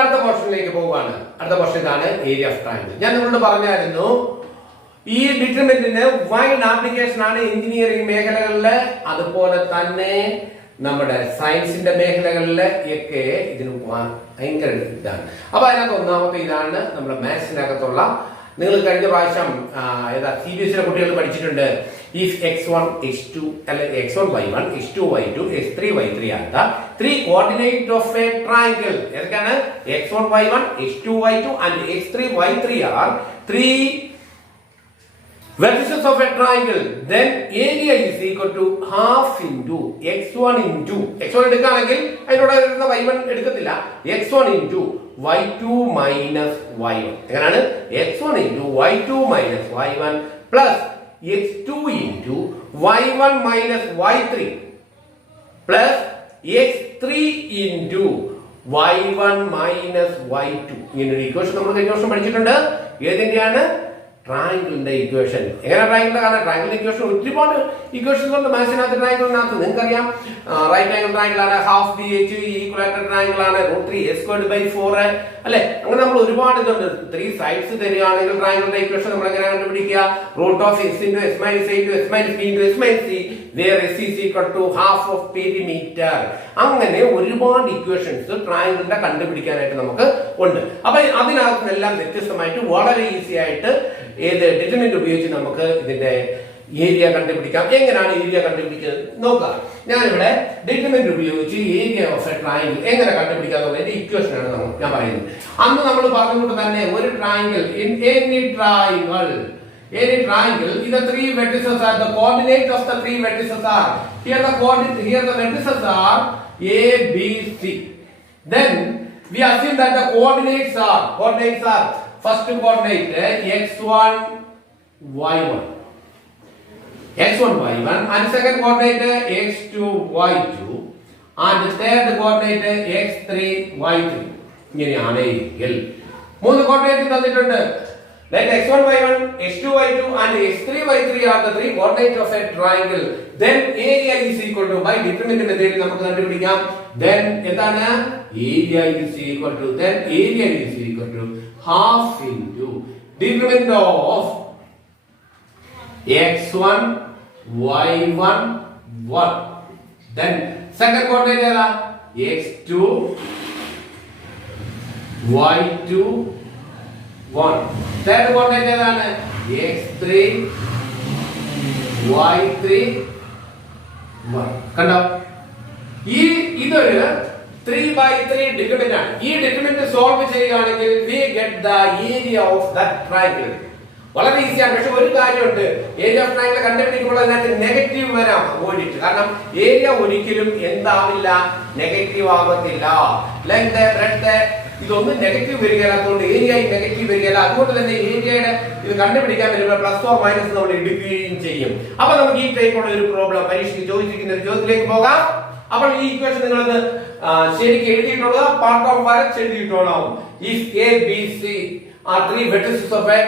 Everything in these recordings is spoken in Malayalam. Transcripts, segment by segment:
അടുത്ത പോർഷനിലേക്ക് പോവുകയാണ്. അടുത്ത പോർഷൻ ഇതാണ് ഏരിയ ഓഫ് ട്രയാങ്കിൾ. ഞാൻ നിങ്ങളോട് പറഞ്ഞായിരുന്നു ഈ ഡിറ്റർമിനന്റിന് വൈഡ് ആപ്ലിക്കേഷൻ ആണ് എഞ്ചിനീയറിംഗ് മേഖലകളില്, അതുപോലെ തന്നെ നമ്മുടെ സയൻസിന്റെ മേഖലകളില് ഒക്കെ ഇതിന് ഭയങ്കര ഇതാണ്. അപ്പൊ അതിനകത്ത് ഒന്നാമത്തെ ഇതാണ് നമ്മുടെ മാത്സിനകത്തുള്ള. നിങ്ങൾ കഴിഞ്ഞ പ്രാവശ്യം ഏതാ CBSE കുട്ടികൾ പഠിച്ചിട്ടുണ്ട്. If x1 x2 x1 y1 x2 y2 x3 y3 are the three coordinates of a triangle. ഏതൊക്കെയാണ്? x1 y1 x2 y2 and x3 y3 are three vertices of a triangle. Then area is equal to half into x1 into x1 എടുക്കുകയാണെങ്കിൽ അതിനോട് y1 എടുക്കത്തില്ല. x1 into y2 minus y1. എങ്ങനെയാണ്? x1 into y2 minus y1 plus x2 into y1 minus y3 plus x3 into y1 minus y2. ഇങ്ങനൊരു ഇക്വേഷൻ നമ്മൾ കഴിഞ്ഞ വർഷം പഠിച്ചിട്ടുണ്ട്. ഏതിന്റെയാണ്? ട്രയാങ്കിളിന്റെ ഇക്വേഷൻ. എങ്ങനെ ട്രയാങ്കിളിന്റെ? കാരണം ട്രയാങ്കിളിന്റെ ഇക്വേഷൻ ഒരുപാട് ഇക്വേഷൻസ് ഉണ്ട് മാത്സിനകത്ത്. ട്രയാങ്കിളിനകത്ത് നിങ്ങൾക്കറിയാം റൈറ്റ് ആംഗിൾ ട്രയാങ്കിൾ ആണ്, ഹാഫ് BH ഈക്വലാറ്റർ ട്രയാങ്കിൾ ആണ്, √3a²/4 അല്ലെ. അങ്ങനെ നമ്മൾ ഒരുപാട് ഇതുണ്ട്. 3 സൈഡ്സ് തരികയാണെങ്കിൽ ട്രയാങ്കിളിന്റെ ഇക്വേഷൻ നമ്മൾ എങ്ങനെ കണ്ടുപിടിക്കുക? √(x × s - a × s - b × s - c where s is equal to half of perimeter. അങ്ങനെ ഒരുപാട് ഇക്വേഷൻസ് ട്രയാങ്കിളിന്റെ കണ്ടുപിടിക്കാനായിട്ട് നമുക്ക് ഉണ്ട്. അപ്പൊ അതിനകത്തെല്ലാം വ്യത്യസ്തമായിട്ട് വളരെ ഈസി ആയിട്ട് ഏത് ഡിറ്റർമിനന്റ് ഉപയോഗിച്ച് നമുക്ക് ഇതിന്റെ ഏരിയ കണ്ടുപിടിക്കാം. എങ്ങനെയാണ് ഏരിയ കണ്ടുപിടിക്കുന്നത് നോക്കാം. ഞാനിവിടെ ഡിറ്റർമിനന്റ് ഉപയോഗിച്ച് ഏരിയ ഓഫ് എ ട്രയാങ്കിൾ എങ്ങനെ കണ്ടുപിടിക്കാന്നുള്ളതിന്റെ ഇക്വേഷൻ ആണ് ഞാൻ പറയുന്നത്. അന്ന് നമ്മൾ പറഞ്ഞുകൊണ്ട് തന്നെ ഒരു triangle in any triangle the three vertices are the coordinates of the three vertices are here the vertices are A, B, C. Then we assume that the coordinates are first coordinate x1 y1 and second coordinate x2 y2 and third coordinate x3 y3. ഇങ്ങനെയാണെങ്കിൽ മൂന്ന് കോർഡിനേറ്റ് തന്നിട്ടുണ്ട്. Let x1 y1 x2 y2 and x3 y3 are the three coordinates of a triangle. Then area is equal to by determinant method നമുക്ക് കണ്ടുപിടിക്കാം. Then എന്താണ്? area is equal to half into determinant of x1 y1 1. Then second coordinate ഏതാ? x2 y2 1. Third coordinate ഏതാണ്? x3 y3 1. കണ്ടോ? ഇതൊരു 3/3 ഡിറ്റർമിനന്റ് ആണ്. ഈ ഡിറ്റർമിനന്റ് സോൾവ് ചെയ്യുകയാണെങ്കിൽ we get the area of that triangle. വളരെ ഈസിയാണ്. പക്ഷെ ഒരു കാര്യമുണ്ട്, ഏരിയ ഓഫ് ട്രയാങ്കിൾ കണ്ടുപിടിക്കുമ്പോൾ അതിനകത്ത് നെഗറ്റീവ് വരാം ഓടിട്ട്. കാരണം ഏരിയ ഒരിക്കലും എന്താവില്ല, നെഗറ്റീവ് ആവത്തില്ല. ലെങ്ത് ബ്രെഡ്ത്ത് ഇതൊന്നും നെഗറ്റീവ് വരികയില്ലാത്തതുകൊണ്ട് ഏരിയ നെഗറ്റീവ് വരികയില്ല. അതുകൊണ്ട് തന്നെ ഏരിയയുടെ ഇത് കണ്ടുപിടിക്കാൻ വരുമ്പോൾ പ്ലസ് ഓർ മൈനസ് നമ്മൾ എടുക്കുകയും ചെയ്യും. അപ്പൊ നമുക്ക് ഈ ടൈപ്പുള്ള ഒരു പ്രോബ്ലം പരീക്ഷയ്ക്ക് ചോദിച്ചിരിക്കുന്ന ഒരു ചോദ്യത്തിലേക്ക് പോകാം. അപ്പോൾ ഈ ഇക്വേഷൻ നിങ്ങളത് ശരിക്കും എഴുതിയിട്ടുള്ളത് പാർട്ട് ഓഫ് വരച്ചെഴുതിയിട്ടോളാം. If A, B, C are three vertices of a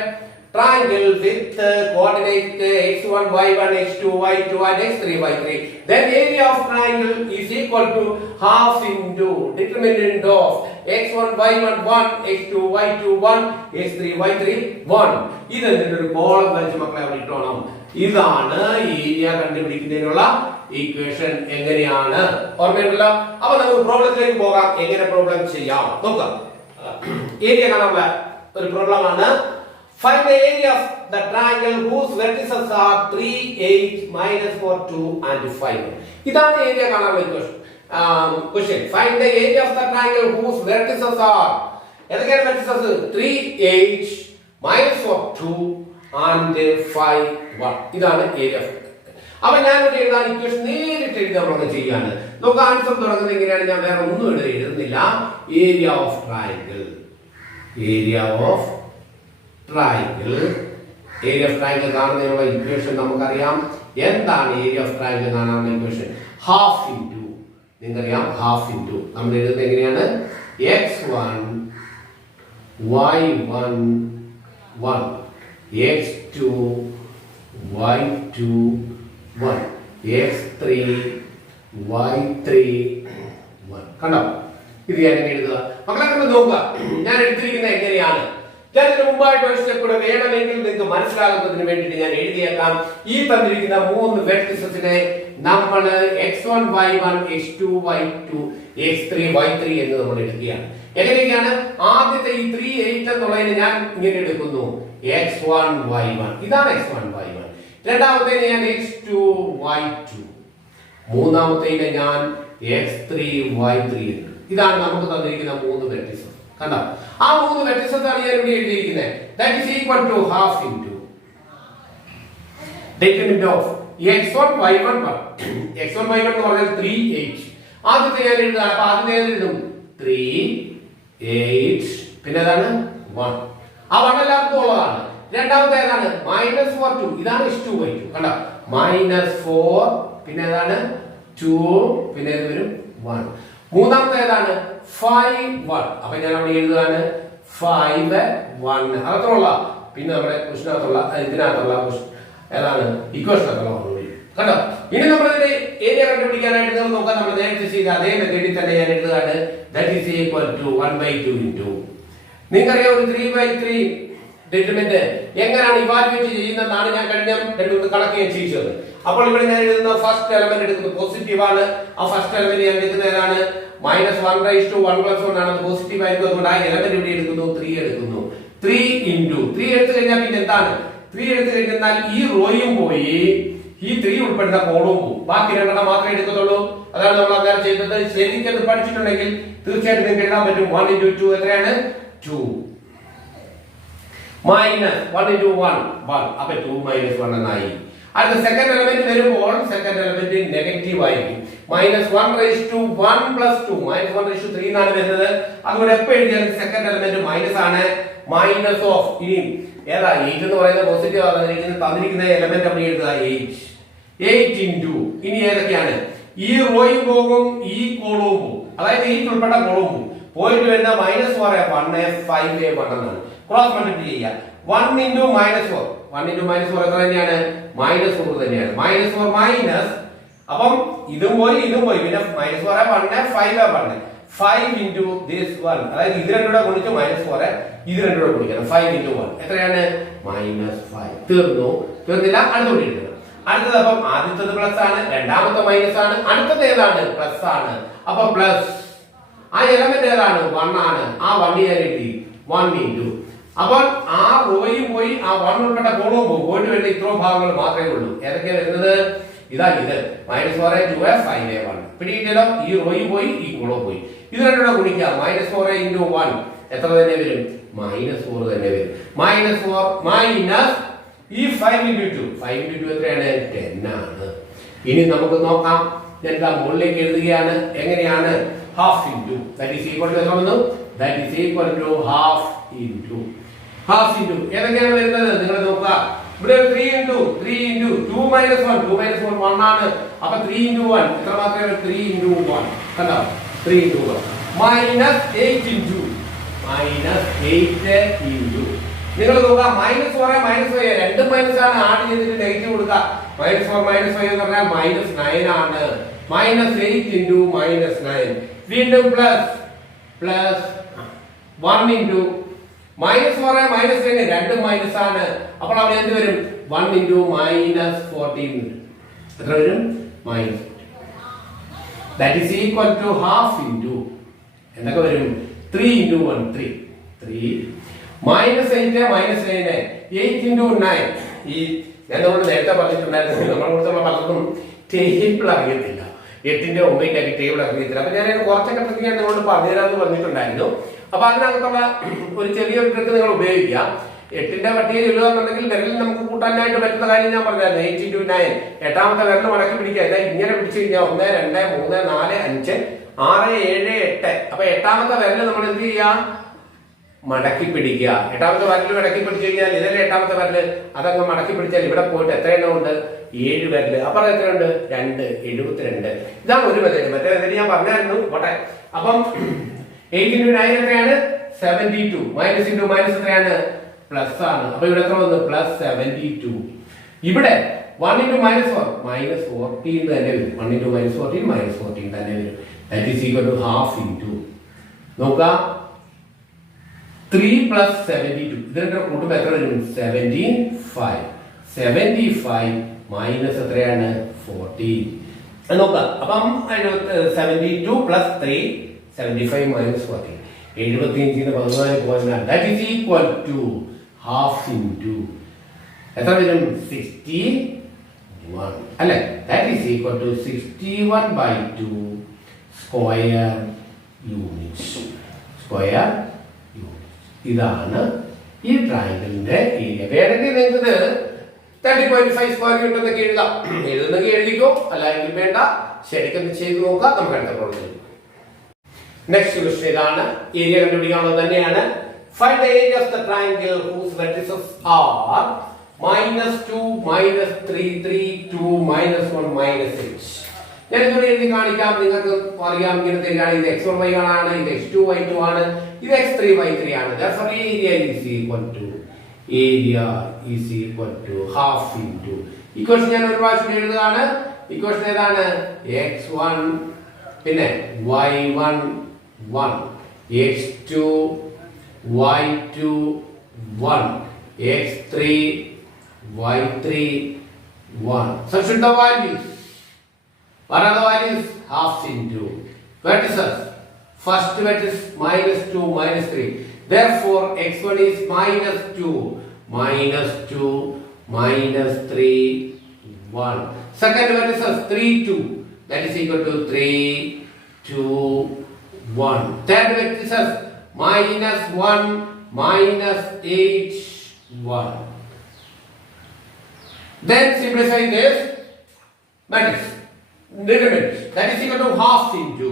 triangle with coordinate x1 y1 x2 y2 and x3 y3, then area of triangle is equal to half into determinant of x1 y1 1 x2 y2 1 x3 y3 1. ഇതിന്റെ ഒരു കോളം വരച്ച് മക്കളെ അവിടെ ഇട്ടോണം. ഇതാണ് ഏരിയ കണ്ടുപിടിക്കുന്നതിനുള്ള ഇക്വേഷൻ. എങ്ങനെയാണ് ഓർമ്മയുണ്ടല്ലോ? അപ്പൊ നമുക്ക് പ്രോബ്ലത്തിലേക്ക് പോകാം. എങ്ങനെ പ്രോബ്ലം ചെയ്യാം നോക്കാം. ഏരിയ കാണാനുള്ള ഒരു പ്രോബ്ലം ആണ്. Find the area of the triangle whose vertices are 3, 8, -4, 2 and 5. ഇതാണ് ഏരിയ കാണാനുള്ള equation. Question. Find the area of the triangle whose vertices are ഏതൊക്കെയാണ് vertices? 3, 8, -4, 2 and 5, 1. ഇതാണ് ഏരിയ. അപ്പൊ ഞാൻ ഇവിടെ എഴുതാൻ ഇക്വേഷൻ നേരിട്ട് എഴുതി നമ്മളൊന്ന് ചെയ്യാണ്. നമുക്ക് ആൻസർ തുടങ്ങുന്നത് എങ്ങനെയാണ്? ഞാൻ വേറെ ഒന്നും എഴുതുന്നില്ല. ഏരിയ ഓഫ് ട്രയാങ്കിൾ കാണുന്നതിനുള്ള ഇക്വേഷൻ നമുക്കറിയാം. എന്താണ് ഏരിയ ഓഫ് ട്രയാങ്കിൾ കാണാനുള്ള ഇക്വേഷൻ? ഹാഫ് ഇൻറ്റു, നിങ്ങൾക്കറിയാം ഹാഫ് ഇൻറ്റു നമ്മൾ എഴുതുന്നത് എങ്ങനെയാണ്? x1 y1 1 x2 y2 1 x3 y3 1. കണ്ടോ? ഇത് ഞാൻ എങ്ങനെ എഴുതുക? മക്കളെ കണ്ട് നോക്കുക, ഞാൻ എടുത്തിരിക്കുന്നത് എങ്ങനെയാണ്. ഞാൻ ഇതിന് മുമ്പായിട്ട് ഒരു സ്റ്റെപ്പ് കൂടെ വേണമെങ്കിൽ നിങ്ങൾക്ക് മനസ്സിലാകുന്നതിന് വേണ്ടിയിട്ട് ഞാൻ എഴുതിയേക്കാം. ഈ തന്നിരിക്കുന്ന 3 വെർട്ടിസസിനെ നമ്മൾ x1 y1 x2 y2 x3 y3 എന്ന് നമ്മൾ എടുക്കുകയാണ്. എങ്ങനെയൊക്കെയാണ്? ആദ്യത്തെ ഈ 3 8 എന്നുള്ളതിനെ ഞാൻ ഇങ്ങനെ എടുക്കുന്നു, x1 y1, ഇതാണ് x1 y1. രണ്ടാമത്തേനെ ഞാൻ x2 y2, മൂന്നാമത്തേനെ ഞാൻ x3 y3 എടുക്കും. ഇതാണ് നമുക്ക് തന്നിരിക്കുന്ന 3 വെർട്ടിസസ്. കണ്ടോ? ആ 3 വെർട്ടിസസ് ആണ് ഞാൻ ഇവിടെ എഴുതിയിരിക്കുന്നത്. That is equal to half into determinant of x1 y1 x1 y1 എന്ന് പറഞ്ഞാൽ 3 8. ആദ്യത്തെ ഞാൻ എഴുതുക. അപ്പോൾ ആദ്യത്തെ ഞാൻ എഴുതും 3 8, പിന്നെ ഏതാണ് 1. ആ 1 എല്ലാവർക്കും ഉള്ളതാണ്. രണ്ടാമത്തെ ഏതാണ്? -4 2, ഇതാണ് x2 y2. കണ്ടോ? -4, പിന്നെ ഏതാണ് 2, പിന്നെ ഏത് വരും 1. മൂന്നാമത്തെ ഏതാണ്? 5 1. അപ്പൊ ഞാൻ അവിടെ എഴുതുകയാണ് 5 1. അത്രയുള്ള പിന്നെ നമ്മുടെ ക്വസ്റ്റിനകത്തുള്ള ഇതിനകത്തുള്ള ഏതാണ് ഇക്വേഷനകത്തുള്ള കണ്ടോ? ഇനി നമ്മളിതിന്റെ ഏരിയ കണ്ടുപിടിക്കാനായിട്ട് നിങ്ങൾ നോക്കാം. നമ്മൾ നേരത്തെ ചെയ്ത അതേ മെത്തേഡിൽ തന്നെ ഞാൻ എഴുതുകയാണ്. That is equal to 1/2 into, നിങ്ങൾക്കറിയാം ഒരു 3/3 ഡിറ്റർമിനന്റ് എങ്ങനെയാണ് ഇവാലുവേറ്റ് ചെയ്യുന്നതാണ് ഞാൻ കഴിഞ്ഞ 2 കണക്ക് ഞാൻ ചെയ്യിച്ചത്. അപ്പോൾ ഇവിടെ ഞാൻ എഴുതുന്ന ഫസ്റ്റ് എലമെന്റ് എടുക്കുന്നത് പോസിറ്റീവ് ആണ്. ആ ഫസ്റ്റ് എലമെന്റ് ഞാൻ എടുക്കുന്നത് ഏതാണ്? -1/1 + 1 ആണ്. പോസിറ്റീവ് ആയിരിക്കും. അതുകൊണ്ട് ആ എലമെന്റ് ഇവിടെ എടുക്കുന്നു, 3 എടുക്കുന്നു. 3 ഇൻടു 3 എടുത്തു കഴിഞ്ഞാൽ പിന്നെ എന്താണ്? 3 എടുത്തു കഴിഞ്ഞാൽ ഈ റോയും പോയി, ഈ 3 ഉൾപ്പെടുന്ന കോളവും പോകും. ബാക്കി 2 മാത്രമേ എടുക്കത്തുള്ളൂ. അതാണ് നമ്മൾ അങ്ങനെ ചെയ്തത്. ശരിക്കും അത് പഠിച്ചിട്ടുണ്ടെങ്കിൽ തീർച്ചയായിട്ടും നിങ്ങൾക്ക് എഴുതാൻ പറ്റും. 1 × 2 എത്രയാണ്? 2. -1 × 1 1. അപ്പൊ 2 - 1 എന്നായി. അടുത്ത സെക്കൻഡ് എലമെന്റ് വരുമ്പോൾ സെക്കൻഡ് എലമെന്റ് നെഗറ്റീവ് ആയിരിക്കും. -1/1 + 2 -1/3 എന്നാണ് വരുന്നത്. അതുകൊണ്ട് എപ്പോൾ എഴുതിയാലും സെക്കൻഡ് എലമെന്റ് മൈനസ് ആണ്. മൈനസ് ഓഫ് ഇനി ഏതാ 8 എന്ന് പറയുന്നത് പോസിറ്റീവ് തന്നിരിക്കുന്ന എലമെന്റ് അവിടെ എഴുതുക 8 ഇൻടു ഇനി ഏതൊക്കെയാണ്? ഈ റോയും പോകും, ഈ കോളവും പോകും. അതായത് 8 ഉൾപ്പെട്ട കോളവും പോകും. പോയിട്ട് വരുന്ന -4 1 5 1 എന്നാണ്. ക്രോസ് മൾട്ടിപ്ലൈ ചെയ്യുക. 1 × -4 1 × -4 എത്ര തന്നെയാണ്? -4 തന്നെയാണ്. -4 മൈനസ്, അപ്പം ഇതും പോയി ഇതും പോയി, പിന്നെ -4 1 5 1 5 ഇൻടു ദിസ് 1, അതായത് ഇത് രണ്ടുകൂടെ ഗുണിച്ച് -4 ഇത് രണ്ടുകൂടെ ഗുണിക്കണം. 5 × 1 എത്രയാണ്? -5. തീർന്നില്ല. അടുത്തോട്ട് എഴുതുക. അടുത്തത് അപ്പം ആദ്യത്തത് പ്ലസ് ആണ്, രണ്ടാമത്തെ മൈനസ് ആണ്, അടുത്തത് ഏതാണ്? പ്ലസ് ആണ്. അപ്പൊ പ്ലസ് ആ എലമെന്റ് ഏതാണ്? 1 ആണ്. ആ 1 ഞാൻ എഴുതി 1 ഇൻടു, അപ്പോൾ ആ റോയും പോയി, ആ 1 ഉൾപ്പെട്ട കോളവും പോകും. പോയിട്ട് വരുന്ന ഇത്രയും ഭാഗങ്ങൾ മാത്രമേ ഉള്ളൂ. ഏതൊക്കെയാണ് വരുന്നത്? ഇതാ ഇത് -4 2 5 1. പിടിയില്ലല്ലോ? ഈ റോയും പോയി, ഈ കോളവും പോയി. ഇത് രണ്ടുകൂടെ ഗുണിക്കുക. -4 × 1 എത്ര തന്നെ വരും? -4 തന്നെ വരും. -4 മൈനസ് ഈ 5 × 2 5 × 2 എത്രയാണ്? 10 ആണ്. ഇനി നമുക്ക് നോക്കാം. ഞാൻ മുകളിലേക്ക് എഴുതുകയാണ്. എങ്ങനെയാണ്? Half into that is equal to എത്ര വന്നു? That is equal to half into ഏതൊക്കെയാണ് വരുന്നത്? നിങ്ങൾ നോക്കുക. ഇവിടെ 3 × 2 2 - 1 2 - 1 1 ആണ്. അപ്പൊ 3 × 1 എത്ര മാത്രമേ? 3 × 1 കണ്ടോ? 3 × 1 -8 ഇൻടു നിങ്ങൾ നോക്കുക. -4 -5 രണ്ടും മൈനസ് ആണ്. ആഡ് ചെയ്തിട്ട് നെഗറ്റീവ് കൊടുക്കുക. -4 -5 എന്ന് പറഞ്ഞാൽ -9 ആണ്. -8 ഇൻടു -9 വീണ്ടും പ്ലസ് 1 ഇൻടു -4 -10 രണ്ടും മൈനസ് ആണ്. അപ്പോൾ അവിടെ എന്ത് വരും? 1 ഇൻടു -14 എത്ര വരും? -14. That is equal to half into എന്തൊക്കെ വരും? 3 × 1 3 -8 -9 8 × 9. ഈ ഞാൻ നമ്മൾ നേരത്തെ പറഞ്ഞിട്ടുണ്ടായിരുന്നു, നമ്മളെ കുറിച്ചുള്ള പലർക്കും ടേബിൾ അറിയത്തില്ല. 8ന്റെ 9 ടേബിൾ അറിയത്തില്ല. അപ്പൊ ഞാൻ കുറച്ചൊക്കെ ട്രിക്ക് ഞാൻ നിങ്ങളോട് പറഞ്ഞുതരാമെന്ന് പറഞ്ഞിട്ടുണ്ടായിരുന്നു. അപ്പൊ അതിനകത്തുള്ള ഒരു ചെറിയൊരു ട്രിക്ക് നിങ്ങൾ ഉപയോഗിക്കുക. 8ന്റെ പട്ടികയിൽ എഴുതുകയാണെന്നുണ്ടെങ്കിൽ വിരലിൽ നമുക്ക് കൂട്ടാനായിട്ട് പറ്റുന്ന കാര്യം ഞാൻ പറഞ്ഞായിരുന്നു. 8 × 9 എട്ടാമത്തെ വിരൽ മടക്കി പിടിക്കുക. ഇതാ ഇങ്ങനെ പിടിച്ചു കഴിഞ്ഞാൽ 1 2 3 4 5 6 7 8. അപ്പൊ എട്ടാമത്തെ വിരൽ നമ്മൾ എന്ത് ചെയ്യാം? മടക്കി പിടിക്കുക. എട്ടാമത്തെ വിരൽ മടക്കി പിടിച്ചു കഴിഞ്ഞാൽ ഇതിലെ എട്ടാമത്തെ വിരല് അതങ്ങ് മടക്കി പിടിച്ചാൽ ഇവിടെ പോയിട്ട് എത്ര എണ്ണം ഉണ്ട്? 7 വിരല്. അപ്പൊ എത്രയുണ്ട്? 2 72. ഇതാണ് ഒരു മെത്തേഡ്. മറ്റേ മെത്തേഡ് ഞാൻ പറഞ്ഞായിരുന്നു. പോട്ടെ. അപ്പം 8 × 9 എത്രയാണ്? 72. മൈനസ് ഇൻടു മൈനസ് എത്രയാണ്? പ്ലസ് ആണ്. അപ്പൊ ഇവിടെ എത്ര വന്നു? +72. ഇവിടെ 1 × -4 -14 തന്നെ വരും. 1 × -14 -14 തന്നെ വരും. That is equal to half into നോക്കാം. 3 plus 72 ഇതിന്റെ കൂട്ടുമ്പോൾ എത്ര വരും? 75. 75 മൈനസ് എത്രയാണ്? 14. നോക്കാം. അപ്പം 72 plus 3 75 minus 14. 75 14 point. That is equal to half into എത്ര വരും? 61 അല്ലെ? That is equal to 61/2 square units. Square units. ഇതാണ് ഈ ട്രയാങ്കിളിന്റെ ഏരിയ. വേണമെങ്കിൽ നിങ്ങൾക്ക് 30.5 സ്ക്വയർ യൂണിറ്റ് എന്നൊക്കെ എഴുതാം. എഴുതുന്നെങ്കിൽ എഴുതിക്കോ, അല്ലെങ്കിൽ വേണ്ട. ശരിക്കും ചെയ്ത് നോക്കാം. നമുക്ക് അടുത്ത പ്രോബ്ലം. നെക്സ്റ്റ് ക്വസ്റ്റ്യൻ ഇതാണ്. ഏരിയ കണ്ടുപിടിക്കാനുള്ളത് തന്നെയാണ്. Find the area of the triangle whose vertices are -2 -3 3 2 -1 -6. ഞാൻ ഇവിടെ എഴുതി കാണിക്കാം. നിങ്ങൾക്ക് അറിയാം ഇങ്ങനെ തരികയാണ്. ഇത് x1 y1 ആണ്, ഇത് x2 y2 ആണ്, ഇത് x3 y3 ആണ്. therefore area is equal to half into equation ഞാൻ ഒരു പ്രാവശ്യം എഴുതുകയാണ്. ഇക്വേഷൻ ഏതാണ്? x1 പിന്നെ y1 1 x2 y2 1 x3 y3 1. Substitute the values. What are the values? Half into vertices. First vertex -2 -3. Therefore x1 is -2 -3 1. Second vertex is 3 2. That is equal to 3 2 1. Third vertex is -1 -8 1. Then simplify this matrix. Determinant. That is equal to half into.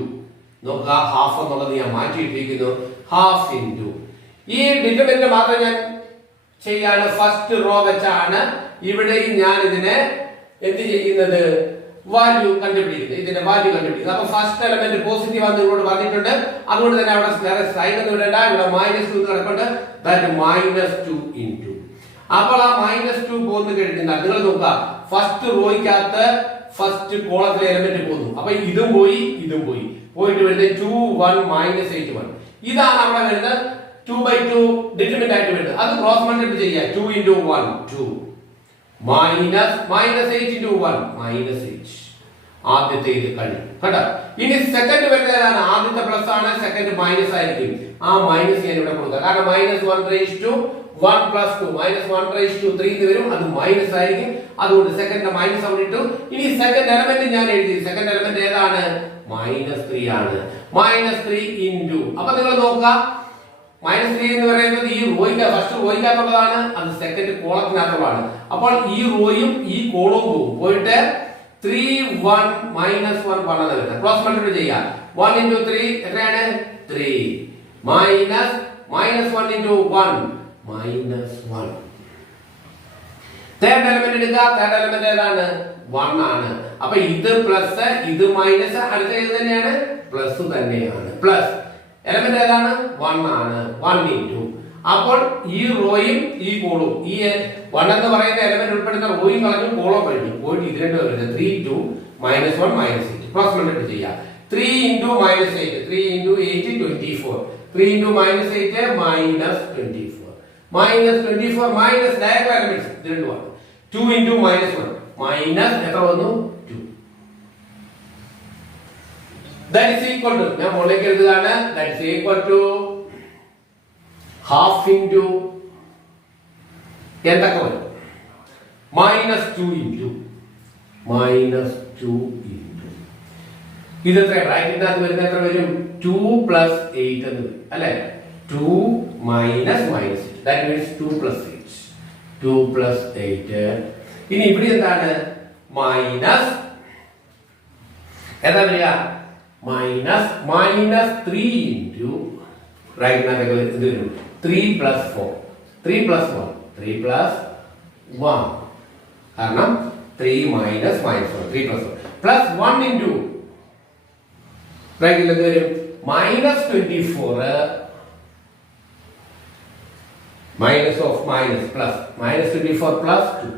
നോക്കുക, ഹാഫ് എന്നുള്ളത് ഞാൻ മാറ്റിയിട്ടിരിക്കുന്നു. ഹാഫ് ഇൻറ്റു ഈ ഡിറ്റർമിനന്റ് മാത്രം ഞാൻ ചെയ്യാണ്. ഫസ്റ്റ് റോ വെച്ചാണ് ഇവിടെയും ഞാൻ ഇതിനെ എന്ത് ചെയ്യുന്നത്? വാല്യൂ കണ്ടുപിടിക്കുന്നത്. ഇതിന്റെ വാല്യൂ കണ്ടുപിടിക്കുന്നത്. അപ്പൊ ഫസ്റ്റ് എലമെന്റ് പോസിറ്റീവ് ആണെന്ന് ഇങ്ങോട്ട് പറഞ്ഞിട്ടുണ്ട്. അതുകൊണ്ട് തന്നെ അവിടെ വേറെ സൈൻ ഒന്നും ഇടണ്ട. ഇവിടെ -2 കിടപ്പുണ്ട്. That -2 into. അപ്പോൾ ആ -2 പോന്നു കഴിഞ്ഞാൽ നിങ്ങൾ നോക്കുക, ഫസ്റ്റ് റോയ്ക്കകത്ത് ഫസ്റ്റ് കോളത്തിലെ എലമെന്റ് പോകുന്നു. അപ്പൊ ഇതും പോയി ഇതും പോയി. പോയിട്ട് വരുന്നത് 2 1 -8 1. ഇതാണ് അവിടെ വരുന്നത് 2/2 ഡിറ്റർമിനന്റ് ആയിട്ട് വരുന്നത്. അത് ക്രോസ് മൾട്ടിപ്ലൈ ചെയ്യുക. 2 × 1 2 -8 × 1 -8. ആദ്യത്തെ ഇത് കഴിഞ്ഞു കേട്ടോ. ഇനി സെക്കൻഡ് വരുന്നത് ഏതാണ്? ആദ്യത്തെ പ്ലസ് ആണ്, സെക്കൻഡ് മൈനസ് ആയിരിക്കും. ആ മൈനസ് ഞാൻ ഇവിടെ കൊടുക്കുക. കാരണം -1 + 1 + 2 -1 = 3 എന്ന് വരും. അത് മൈനസ് ആയിരിക്കും. അതുകൊണ്ട് സെക്കൻഡ് മൈനസ് അവിടെ ഇട്ടു. ഇനി സെക്കൻഡ് എലമെന്റ് ഞാൻ എഴുതി. സെക്കൻഡ് എലമെന്റ് ഏതാണ്? -3 ആണ്. -3 ഇൻറ്റു. അപ്പൊ നിങ്ങൾ നോക്കുക, -3 എന്ന് പറയുന്നത് ഈ റോയ്ക്ക് ഫസ്റ്റ് റോയ്ക്കകത്തുള്ളതാണ്. അത് സെക്കൻഡ് കോളത്തിനകത്തുള്ളതാണ്. അപ്പോൾ ഈ റോയും ഈ കോളവും പോകും. പോയിട്ട് 3 1 -1 1 എന്ന് ക്രോസ് മൾട്ടിപ്ലൈ ചെയ്യുക. 1 × 3 എത്രയാണ്? 3 -1 × 1 -1. തേർഡ് എലമെന്റ് എടുക്കുക. തേർഡ് എലമെന്റ് ഏതാണ്? 1 ആണ്. അപ്പൊ ഇത് പ്ലസ് ഇത് മൈനസ്, അടുത്ത ഇത് തന്നെയാണ് പ്ലസ് തന്നെയാണ്. പ്ലസ് എലമെന്റ് ഏതാണ്? 1 ആണ്. 1 ഇൻറ്റു. അപ്പോൾ ഈ റോയും ഈ കോളും ഈ 1 എന്ന് പറയുന്ന എലമെന്റ് ഉൾപ്പെടുന്ന റോയും കളഞ്ഞു കോളം കഴിഞ്ഞു. പോയിട്ട് ഇത് രണ്ടും വരുന്നത് 3 2 -1 -8 ക്രോസ് മൾട്ടിപ്ലൈ ചെയ്യുക. 3 × -8 3 × 8 24. 3 × -8 -24. -24 മൈനസ് ഡയഗണൽ എലമെന്റ്സ് ഇത് രണ്ടുമാണ്. 2 × -1 മൈനസ് എത്ര വന്നു? 2. That is equal to ഞാൻ മുകളിലേക്ക് എഴുതുകയാണ്. That is equal to half into എന്തൊക്കെ വരും? -2 into ഇത് എത്ര ബ്രാക്കറ്റിനകത്ത് വരുന്ന എത്ര വരും? 2 + 8 എന്ന് വരും അല്ലെ? 2 -8 that means 2 + 8 2 + 8. ഇനി ഇവിടെ എന്താണ്? മൈനസ് എന്താ വരിക? -3 ഇൻറ്റു ബ്രാക്കറ്റിനകത്ത് ഇത് വരും 3 + 4 3 + 1 3 + 1 കാരണം 3 - -1 3 + 1 പ്ലസ് 1 ഇൻറ്റു ബ്രാക്കറ്റിൽ എന്ത് വരും? -24 minus of minus plus -24 plus 2.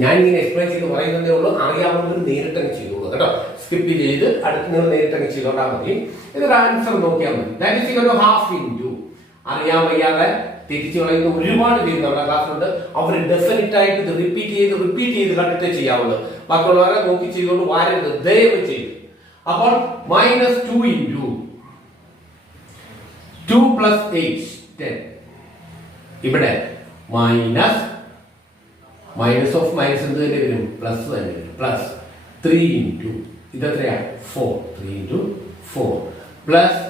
ഞാൻ ഇങ്ങനെ എക്സ്പ്ലെയിൻ ചെയ്ത് പറയുന്നതേ ഉള്ളൂ. അറിയാവുന്നവർ നേരിട്ട് അങ്ങ് ചെയ്തോളൂ. പോകുന്നത് കേട്ടോ. സ്കിപ്പ് ചെയ്ത് അടുത്ത് നിങ്ങൾ നേരിട്ടങ്ങ് ചെയ്തോണ്ടാൽ മതി. ഇതൊരു ആൻസർ നോക്കിയാൽ മതി. That is equal to half into, അറിയാൻ വയ്യാതെ തിരിച്ചു കളയുന്ന ഒരുപാട് പേര് നമ്മുടെ ക്ലാസ്സിലുണ്ട്. അവർ ഡെഫിനറ്റ് ആയിട്ട് ഇത് റിപ്പീറ്റ് ചെയ്ത് കണ്ടിട്ടേ ചെയ്യാവുള്ളൂ. ബാക്കിയുള്ളവരെ നോക്കി ചെയ്തുകൊണ്ട് വാരരുത്, ദയവ് ചെയ്ത്. അപ്പോൾ -2 ഇൻറ്റു 2 + 8 10. ഇവിടെ മൈനസ് ഓഫ് മൈനസ് എന്ത് തന്നെ വരും, പ്ലസ് തന്നെ വരും. പ്ലസ് 3 ഇൻറ്റു ഇതെത്രയാണ് 4, 3 ഇൻറ്റു 4 പ്ലസ്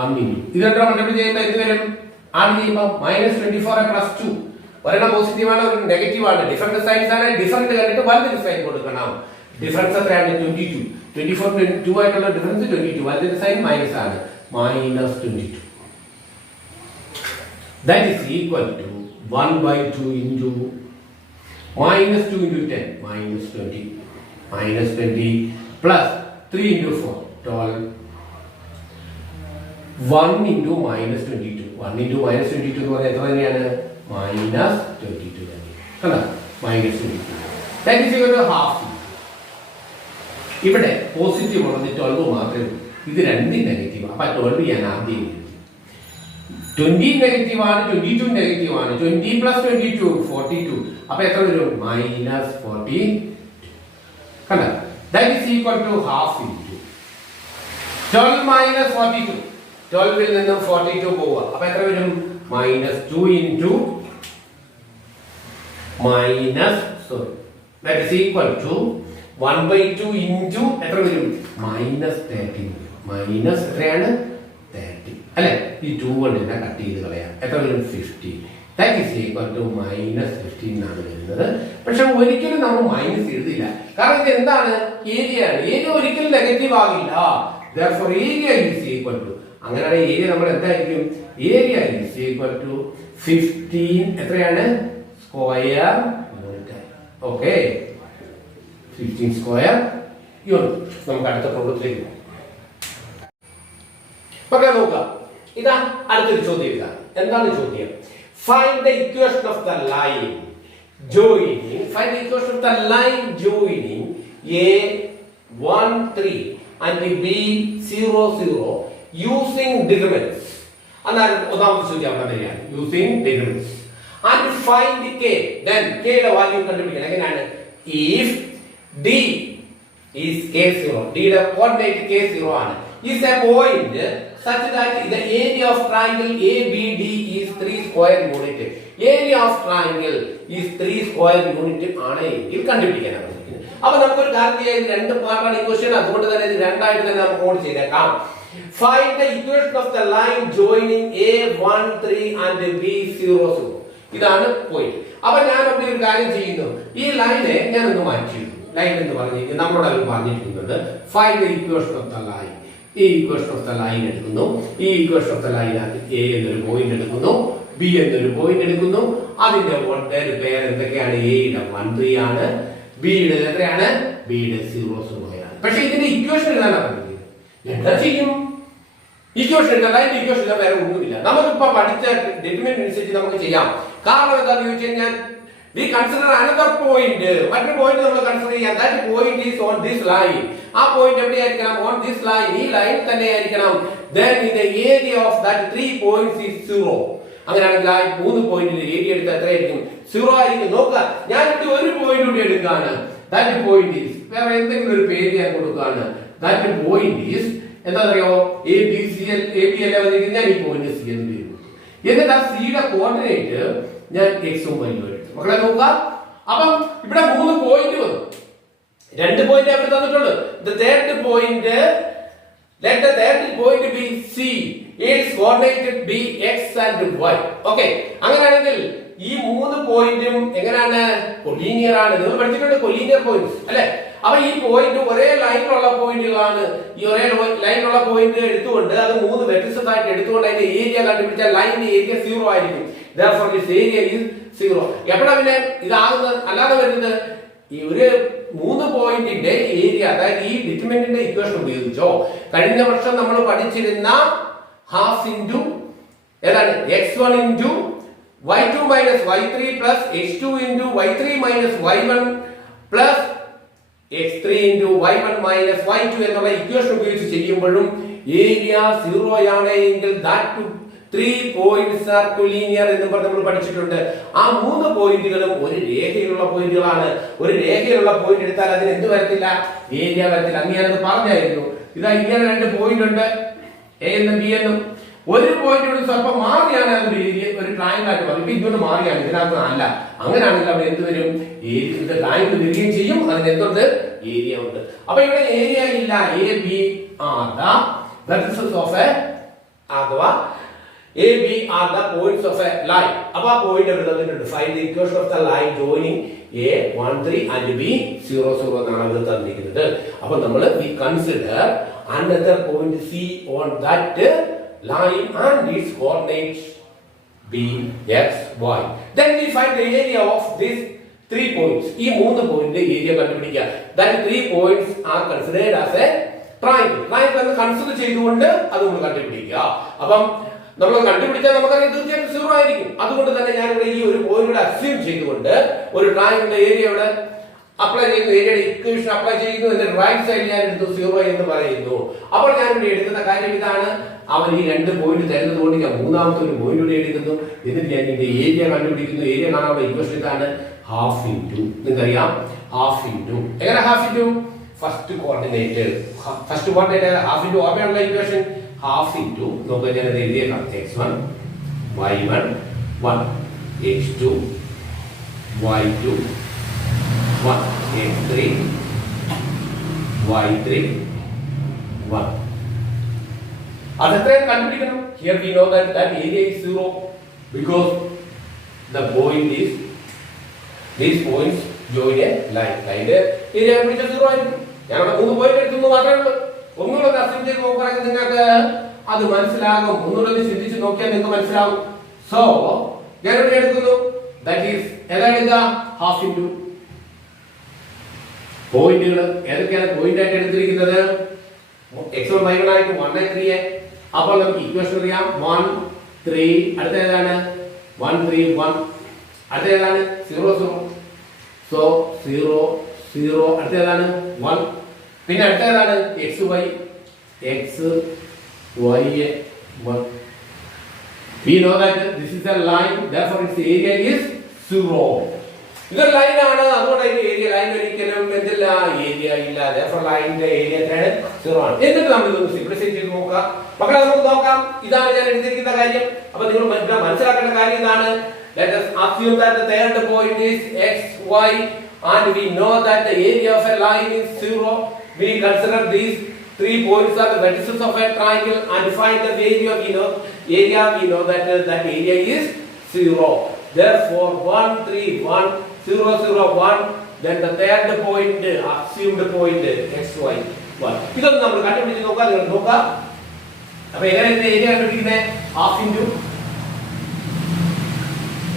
1 ഇൻറ്റു ഇതെത്ര മൾട്ടിപ്ലൈ ചെയ്യുമ്പോൾ എന്ത് വരും, ആഡ് ചെയ്യുമ്പോൾ -24 + 2. ഒരെണ്ണം പോസിറ്റീവ് ആണ്, ഒരു നെഗറ്റീവ് ആണ്. ഡിഫറെന്റ് സൈൻസ് ആണ്. ഡിഫറെന്റ് കണ്ടിട്ട് വലുതൊരു സൈൻ കൊടുക്കണം. ഡിഫറൻസ് എത്രയാണ് 22. 24 2 ആയിട്ടുള്ള ഡിഫറൻസ് 22. വലുതൊരു സൈൻ മൈനസ് ആണ്, -22. That is equal to 1/2 into -2 into 10 -20 -20 plus 3 into 4 12 1 into -22 1 into -22 എന്ന് പറഞ്ഞാൽ എത്ര തന്നെയാണ്, -22 തന്നെ. കണ്ടോ, -22. That is equal to half. ഇവിടെ പോസിറ്റീവ് ഉള്ളത് 12 മാത്രമേ ഉള്ളൂ. ഇത് രണ്ടും നെഗറ്റീവ്. അപ്പൊ 12 ഞാൻ ആദ്യം 20 നെഗറ്റീവ് ആണ്, 22 നെഗറ്റീവ് ആണ്. 20 + 22 42. അപ്പൊ എത്ര വരും, -40. കണ്ട, that is equal to half into 12 - 42. 12 ൽ നിന്ന് 42 പോവുക. അപ്പൊ എത്ര വരും, -2 into that is equal to 1/2 into എത്ര വരും, -13. മൈനസ് എത്രയാണ്, 30 അല്ലെ. ഈ 2 കൊണ്ട് തന്നെ കട്ട് ചെയ്ത് കളയാം. എത്ര വരും, 50. That is equal to -15 എന്നാണ് വരുന്നത്. പക്ഷെ ഒരിക്കലും നമ്മൾ മൈനസ് എഴുതില്ല, കാരണം ഇത് എന്താണ്, ഏരിയ ആണ്. ഏരിയ ഒരിക്കലും നെഗറ്റീവ് ആകില്ല. Therefore area is equal to, അങ്ങനെയാണ് ഏരിയ നമ്മൾ എന്തായിരിക്കും, ഏരിയ is equal to 15 എത്രയാണ്, square unit. Okay, 15 square unit. നമുക്ക് അടുത്ത പ്രോബ്ലത്തിലേക്ക് പോകാം. മക്കളെ നോക്കുക, ഇതാ അടുത്തൊരു ചോദ്യം. ഇതാ എന്താണ് ചോദ്യം, find the equation of the line joining A13 and B00 using decrements. അതാണ് ഒന്നാമത്തെ ചോദ്യം. അവിടെ തന്നെയാണ് using decrements. And find K, then K യുടെ വാല്യൂ കണ്ടുപിടിക്കണം. എങ്ങനെയാണ്, if D is K0, D യുടെ കോർഡിനേറ്റ് K0 ആണ്, is a point such that the area of triangle ABD is 3 square unit. Area of triangle is 3 square unit ആണെങ്കിൽ കണ്ടുപിടിക്കാനാണ്. അപ്പൊ നമുക്ക് ഒരു കാര്യം ചെയ്യാം, രണ്ട് പാർട്ടാണ് ഇക്വേഷൻ, അതുകൊണ്ട് തന്നെ ഇത് രണ്ടായിട്ട് തന്നെ നമുക്ക് കോഡ് ചെയ്തേക്കാം. Find the equation of the line joining A13 and B00. ഇതാണ് പോയിന്റ്. അപ്പൊ ഞാൻ അവിടെ ഒരു കാര്യം ചെയ്യുന്നു, ഈ ലൈനെ ഞാൻ ഒന്ന് മാറ്റിയിടുന്നു. ലൈൻ എന്ന് പറഞ്ഞു നമ്മളോട് അത് പറഞ്ഞിരിക്കുന്നത് find the equation of the line. ഈ ഇക്വേഷൻ ഓഫ് ദ ലൈൻ എടുക്കുന്നു. ഈ ഇക്വേഷൻ ഓഫ് ദ ലൈനകത്ത് എ എന്നൊരു പോയിന്റ് എടുക്കുന്നു, ബി എന്നൊരു പോയിന്റ് എടുക്കുന്നു. അതിന്റെ പേര് എന്തൊക്കെയാണ്, എയുടെ 13 ആണ്, ബിയുടെ എത്രയാണ്, ബിയുടെ 00 ആണ്. പക്ഷെ ഇതിന്റെ ഇക്വേഷൻ എഴുതാനാണ് പറഞ്ഞത്. എന്താ ചെയ്യും, ഇക്വേഷൻ എഴുതാൻ, ലൈൻ്റെ ഇക്വേഷൻ എഴുതാൻ വേറെ ഒന്നുമില്ല. നമുക്കിപ്പോ പഠിച്ച ഡിറ്റർമിനന്റ് അനുസരിച്ച് നമുക്ക് ചെയ്യാം. കാരണം എന്താണെന്ന് ചോദിച്ചു കഴിഞ്ഞാൽ, we consider another point. മറ്റൊരു പോയിന്റ് നമ്മൾ കൺസിഡർ ചെയ്യാം. that point is on this line. ആ പോയിന്റ് എവിടെയായിരിക്കണം, on this line. ഈ ലൈൻ തന്നെ ആയിരിക്കണം. then the area of that 3 points is 0. അങ്ങനെയാണെങ്കിൽ ആ 3 പോയിന്റിന്റെ ഏരിയ എടുത്താൽ എത്രയായിരിക്കും, 0 ആയിരിക്കും. നോക്കുക, ഞാൻ ഇവിടെ ഒരു പോയിന്റ് കൂടി എടുക്കുകയാണ്. that point is, വേറെ എന്തെങ്കിലും ഒരു പേര് ഞാൻ കൊടുക്കുകയാണ്. that point is എന്താണെന്നറിയോ, ABCL വന്നിരിക്കുന്ന ഞാൻ ഈ പോയിന്റ് C എന്ന് പേര് കൊടുത്തു. എന്നിട്ട് ആ സിയുടെ കോർഡിനേറ്റ് ഞാൻ എക്സും വൈയും എടുത്തു. മക്കളെ നോക്കുക, അപ്പം ഇവിടെ 3 പോയിന്റ് വന്നു. 2 പോയിന്റ് അവിടെ തന്നിട്ടുള്ളൂ. the third point, let the third point be C. its coordinate be x and y. okay, അങ്ങനെയാണെങ്കിൽ ഈ 3 പോയിന്റും എങ്ങനെയാണ്, കൊലീനിയർ ആണ്. നിങ്ങൾ പഠിച്ചിട്ടുണ്ട് കൊലീനിയർ പോയിന്റ്സ് അല്ലെ. അപ്പൊ ഈ പോയിന്റ് ഒരേ ലൈനിലുള്ള പോയിന്റുകളാണ്. ഈ ഒരേ ലൈനിലുള്ള പോയിന്റ് എടുത്തുകൊണ്ട് അത് 3 വ്യത്യസ്തമായിട്ട് എടുത്തുകൊണ്ട് അതിന്റെ ഏരിയ കണ്ടുപിടിച്ചാൽ ലൈനിന്റെ ഏരിയ 0 ആയിരിക്കും. therefore this area is 0. എപ്പോഴാ പിന്നെ ഇതാകുന്നത്, അല്ലാതെ വരുന്നത് ഈ ഒരു 3 പോയിന്റിന്റെ ഏരിയ, അതായത് ഈ ഡിറ്റർമിനന്റിന്റെ ഇക്വേഷൻ ഉപയോഗിച്ചോ കഴിഞ്ഞ വർഷം നമ്മൾ പഠിച്ചിരുന്ന ഹാഫ് ഇൻറ്റു ഏതാണ് x1 into y2 minus y3 plus x2 into y3 minus y1 plus x3 into y1 minus y2 എന്നുള്ള ഇക്വേഷൻ ഉപയോഗിച്ച് ചെയ്യുമ്പോഴും ഏരിയ 0 ആണെങ്കിൽ that three points R collinear എന്ന് പറഞ്ഞ് നമ്മൾ പഠിച്ചിട്ടുണ്ട്. ആ മൂന്ന് പോയിന്റുകളും ഒരു രേഖയിലുള്ള പോയിന്റുകളാണ്. ഒരു രേഖയിലുള്ള പോയിന്റ് എടുത്താൽ അതിന് എന്ത് വരത്തില്ല? ഏരിയ വരത്തില്ല. അന്ന് ഞാനത് പറഞ്ഞായിരുന്നു. ഇതാ ഇങ്ങനെ രണ്ട് പോയിന്റ് ഉണ്ട്, എ എന്നും ബി എന്നും. ഒരു പോയിന്റ് സ്വല്പം മാറിയാണ് അത് ഒരു ട്രയാങ്കിൾ ആയിട്ട് മാറി. ഇപ്പൊ ഇങ്ങോട്ട് മാറിയാണ്, ഇതിനകത്ത് അല്ല. അങ്ങനെയാണെങ്കിൽ അവിടെ എന്ത് വരും? ട്രയാങ്കിൾ വരികയും ചെയ്യും. അതിന് എന്തുണ്ട്? ഏരിയ ഉണ്ട്. അപ്പൊ ഇവിടെ ഏരിയ ഇല്ല. A B are the vertices of A അഥവാ A, B are the points of a line. അപ്പോൾ ആ പോയിന്റ് എവിടെ തന്നിട്ടുണ്ട്? Find the equation of the line joining A 1 3 and B 0 0 എന്നാണ് അത് തന്നിരിക്കുന്നത്. അപ്പോൾ നമ്മൾ we consider another point C on that line and its coordinates B X Y. Then we find the area of these 3 points. ഈ മൂന്ന് പോയിന്റ് ഏരിയ കണ്ടുപിടിക്കുക. That 3 points are considered as a triangle. Triangle എന്ന് കൺസിഡർ ചെയ്തുകൊണ്ട് അത് നമ്മൾ കണ്ടുപിടിക്കുക. അപ്പം നമ്മൾ കണ്ടുപിടിച്ചാൽ നമുക്കറിയാം തീർച്ചയായിട്ടും 0 ആയിരിക്കും. അതുകൊണ്ട് തന്നെ ഞാൻ ഇവിടെ ഈ ഒരു പോയിന്റ് അസ്യൂം ചെയ്തുകൊണ്ട് ഒരു ട്രയാങ്കിളിന്റെ ഏരിയ ഇവിടെ അപ്ലൈ ചെയ്യുന്നു, ഏരിയയുടെ ഇക്വേഷൻ അപ്ലൈ ചെയ്യുന്നു. എന്നിട്ട് റൈറ്റ് സൈഡ് ഞാൻ എടുത്തു 0 എന്ന് പറയുന്നു. അപ്പോൾ ഞാൻ ഇവിടെ എടുക്കുന്ന കാര്യം ഇതാണ്. അവർ ഈ രണ്ട് പോയിന്റ് തരുന്നത് കൊണ്ട് ഞാൻ മൂന്നാമത്തെ ഒരു പോയിന്റ് ഇവിടെ എടുക്കുന്നു. എന്നിട്ട് ഞാൻ ഇതിന്റെ ഏരിയ കണ്ടുപിടിക്കുന്നു. ഏരിയ കാണാനുള്ള ഇക്വേഷൻ ഇതാണ്, ഹാഫ് ഇൻറ്റു. നിങ്ങൾക്കറിയാം ഹാഫ് ഇൻറ്റു. എങ്ങനെ half into? First coordinate. First coordinate half into ഓർമ്മയുള്ള ഇക്വേഷൻ half into നോക്കുക ഞാൻ ഇത് എഴുതിയേക്കാം. x1 y1 1 x2 y2 1 x3 y3 1. അതെത്രയും കണ്ടുപിടിക്കണം. Here we know that area is 0 because the point is these points join a line. line area കണ്ടുപിടിച്ചാൽ 0 ആയിരിക്കും. ഞാൻ അവിടെ മൂന്ന് പോയിന്റ് എടുത്തു മാത്രമേ ഉള്ളൂ. ഒന്നുകൂടെ അസ്യൂം ചെയ്ത് നോക്കുകയാണെങ്കിൽ നിങ്ങൾക്ക് അത് മനസ്സിലാകും. ഒന്നുകൂടെ ചിന്തിച്ച് നോക്കിയാൽ നിങ്ങൾക്ക് മനസ്സിലാകും. സോ ഞാൻ ഇവിടെ എടുക്കുന്നു. ദാറ്റ് ഈസ് ഏതാണ്? ഹാഫ് ഇൻറ്റു പോയിന്റുകൾ ഏതൊക്കെയാണ് പോയിന്റ് ആയിട്ട് എടുത്തിരിക്കുന്നത്? x1 y1 ആയിട്ട് 1 3. അപ്പോൾ നമുക്ക് ഇക്വേഷൻ അറിയാം 1 3. അടുത്ത ഏതാണ്? 1 3 1. അടുത്ത ഏതാണ്? 0 0. സോ 0 0. അടുത്ത ഏതാണ്? 1. പിന്നെ അടുത്ത ഏതാണ്? x y 1. We know that this is a line, therefore its area is 0. ഇതൊരു ലൈൻ ആണ്, അതുകൊണ്ട് ഏരിയ ലൈൻ ഒരിക്കലും എന്തില്ല? ഏരിയ ഇല്ല. therefore ലൈനിന്റെ ഏരിയ എത്രയാണ്? 0 ആണ്. എന്നിട്ട് നമ്മൾ ഇതൊന്ന് സിംപ്ലിഫൈ ചെയ്ത് നോക്കാം. മക്കളെ നമുക്ക് നോക്കാം. ഇതാണ് ഞാൻ എഴുതിയിരിക്കുന്ന കാര്യം. അപ്പൊ നിങ്ങൾ മനസ്സിലാക്കേണ്ട കാര്യം ഇതാണ്. Let us assume that the third point is x y and we know that the area of a line is 0. We consider these 3 points are the vertices of a triangle and find the area. We know that that area is 0. Therefore 1 3 1 0 0 1. Then the third point, assumed point x y 1. ഇതൊന്നും നമ്മൾ കണ്ടുപിടിച്ച് നോക്കാം. നിങ്ങൾ നോക്കാം. അപ്പൊ എങ്ങനെയാണ് ഏരിയ കണ്ടുപിടിക്കുന്നത്? ഹാഫ് ഇൻറ്റു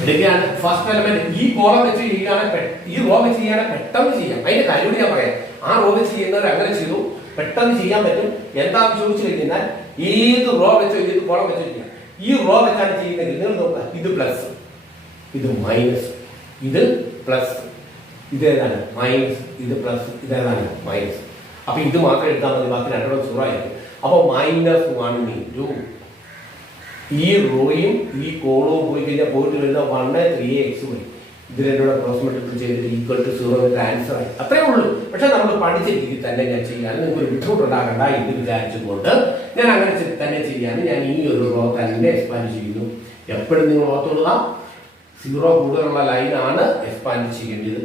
എടുക്കുകയാണ്. ഫസ്റ്റ് എലമെന്റ് ഈ കോളം വെച്ച് ചെയ്യുകയാണ്. ഈ റോ വെച്ച് ചെയ്യാണ് പെട്ടെന്ന് ചെയ്യാം. അതിന്റെ കാര്യം ഞാൻ പറയാം. ആ റോ വെച്ച് ചെയ്യുന്നവർ അങ്ങനെ ചെയ്തു, പെട്ടെന്ന് ചെയ്യാൻ പറ്റും. എന്താണെന്ന് ചോദിച്ചു കഴിഞ്ഞാൽ ഏത് റോ വെച്ചോ ഏത് കോളം വെച്ചോ ചെയ്യാം. ഈ റോ വെച്ചാണ് ചെയ്യുന്നതെങ്കിൽ നിങ്ങൾ നോക്കുക. ഇത് പ്ലസ്, ഇത് മൈനസ്, ഇത് പ്ലസ്, ഇതേതാണ് മൈനസ്, ഇത് പ്ലസ്, ഇതേതാണ് മൈനസ്. അപ്പൊ ഇത് മാത്രം എടുത്താൽ മതി, ബാക്കി രണ്ടോളം 0 ആയിരിക്കും. അപ്പൊ -1 ഇൻറ്റു ഈ റോയും ഈ കോളവും പോയി കഴിഞ്ഞാൽ പോയിട്ട് വരുന്ന 1 3x y. ഇത് രണ്ടോടെ ക്രോസ് മൾട്ടിപ്പിൾ ചെയ്തിട്ട് ഈക്വൽ ടു 0 ആൻസർ ആയി. അത്രേ ഉള്ളൂ. പക്ഷെ നമ്മൾ പഠിച്ച രീതിയിൽ തന്നെ ഞാൻ ചെയ്യാൻ നിങ്ങൾക്ക് ഒരു ബുദ്ധിമുട്ടുണ്ടാകണ്ട എന്ന് വിചാരിച്ചുകൊണ്ട് ഞാൻ അങ്ങനെ തന്നെ ചെയ്യാൻ ഞാൻ ഈ ഒരു റോ തന്നെ എക്സ്പാൻഡ് ചെയ്യുന്നു. എപ്പോഴും നിങ്ങൾ ഓർത്തുകൊള്ളുക, 0 കൂടുതലുള്ള ലൈനാണ് എക്സ്പാൻഡ് ചെയ്യേണ്ടത്.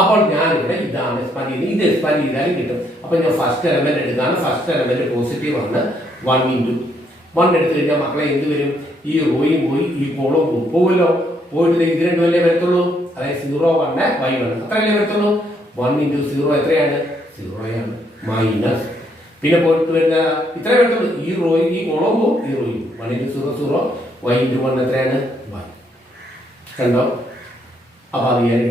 അപ്പോൾ ഞാനിവിടെ ഇതാണ് എക്സ്പാൻഡ് ചെയ്യുന്നത്. ഇത് എക്സ്പാൻഡ് ചെയ്താലും കിട്ടും. അപ്പൊ ഞാൻ ഫസ്റ്റ് എലമെന്റ് എടുക്കാണ്. ഫസ്റ്റ് എലമെന്റ് പോസിറ്റീവ് ആണ്. 1 ഇൻറ്റു 1 എടുത്തു കഴിഞ്ഞാൽ മക്കളെ എന്ത് വരും? ഈ റോയും പോയി ഈ കോളവും പോവുമല്ലോ. പോയിട്ട് ഇത് രണ്ടും അല്ലേ വരത്തുള്ളൂ. അതായത് 0 1 y1 അത്രയല്ലേ വരത്തുള്ളൂ. 1 ഇൻറ്റു 0 എത്രയാണ്? 0 ആണ്. മൈനസ് പിന്നെ പോയിട്ട് വരുന്ന ഇത്രേ വരത്തുള്ളൂ. ഈ റോയും ഈ കോളവും പോവും, ഈ റോയും 1 ഇൻറ്റു 0 0. y ഇൻറ്റു 1 എത്രയാണ്? y. കണ്ടോ? അപ്പൊ അത് ഞാൻ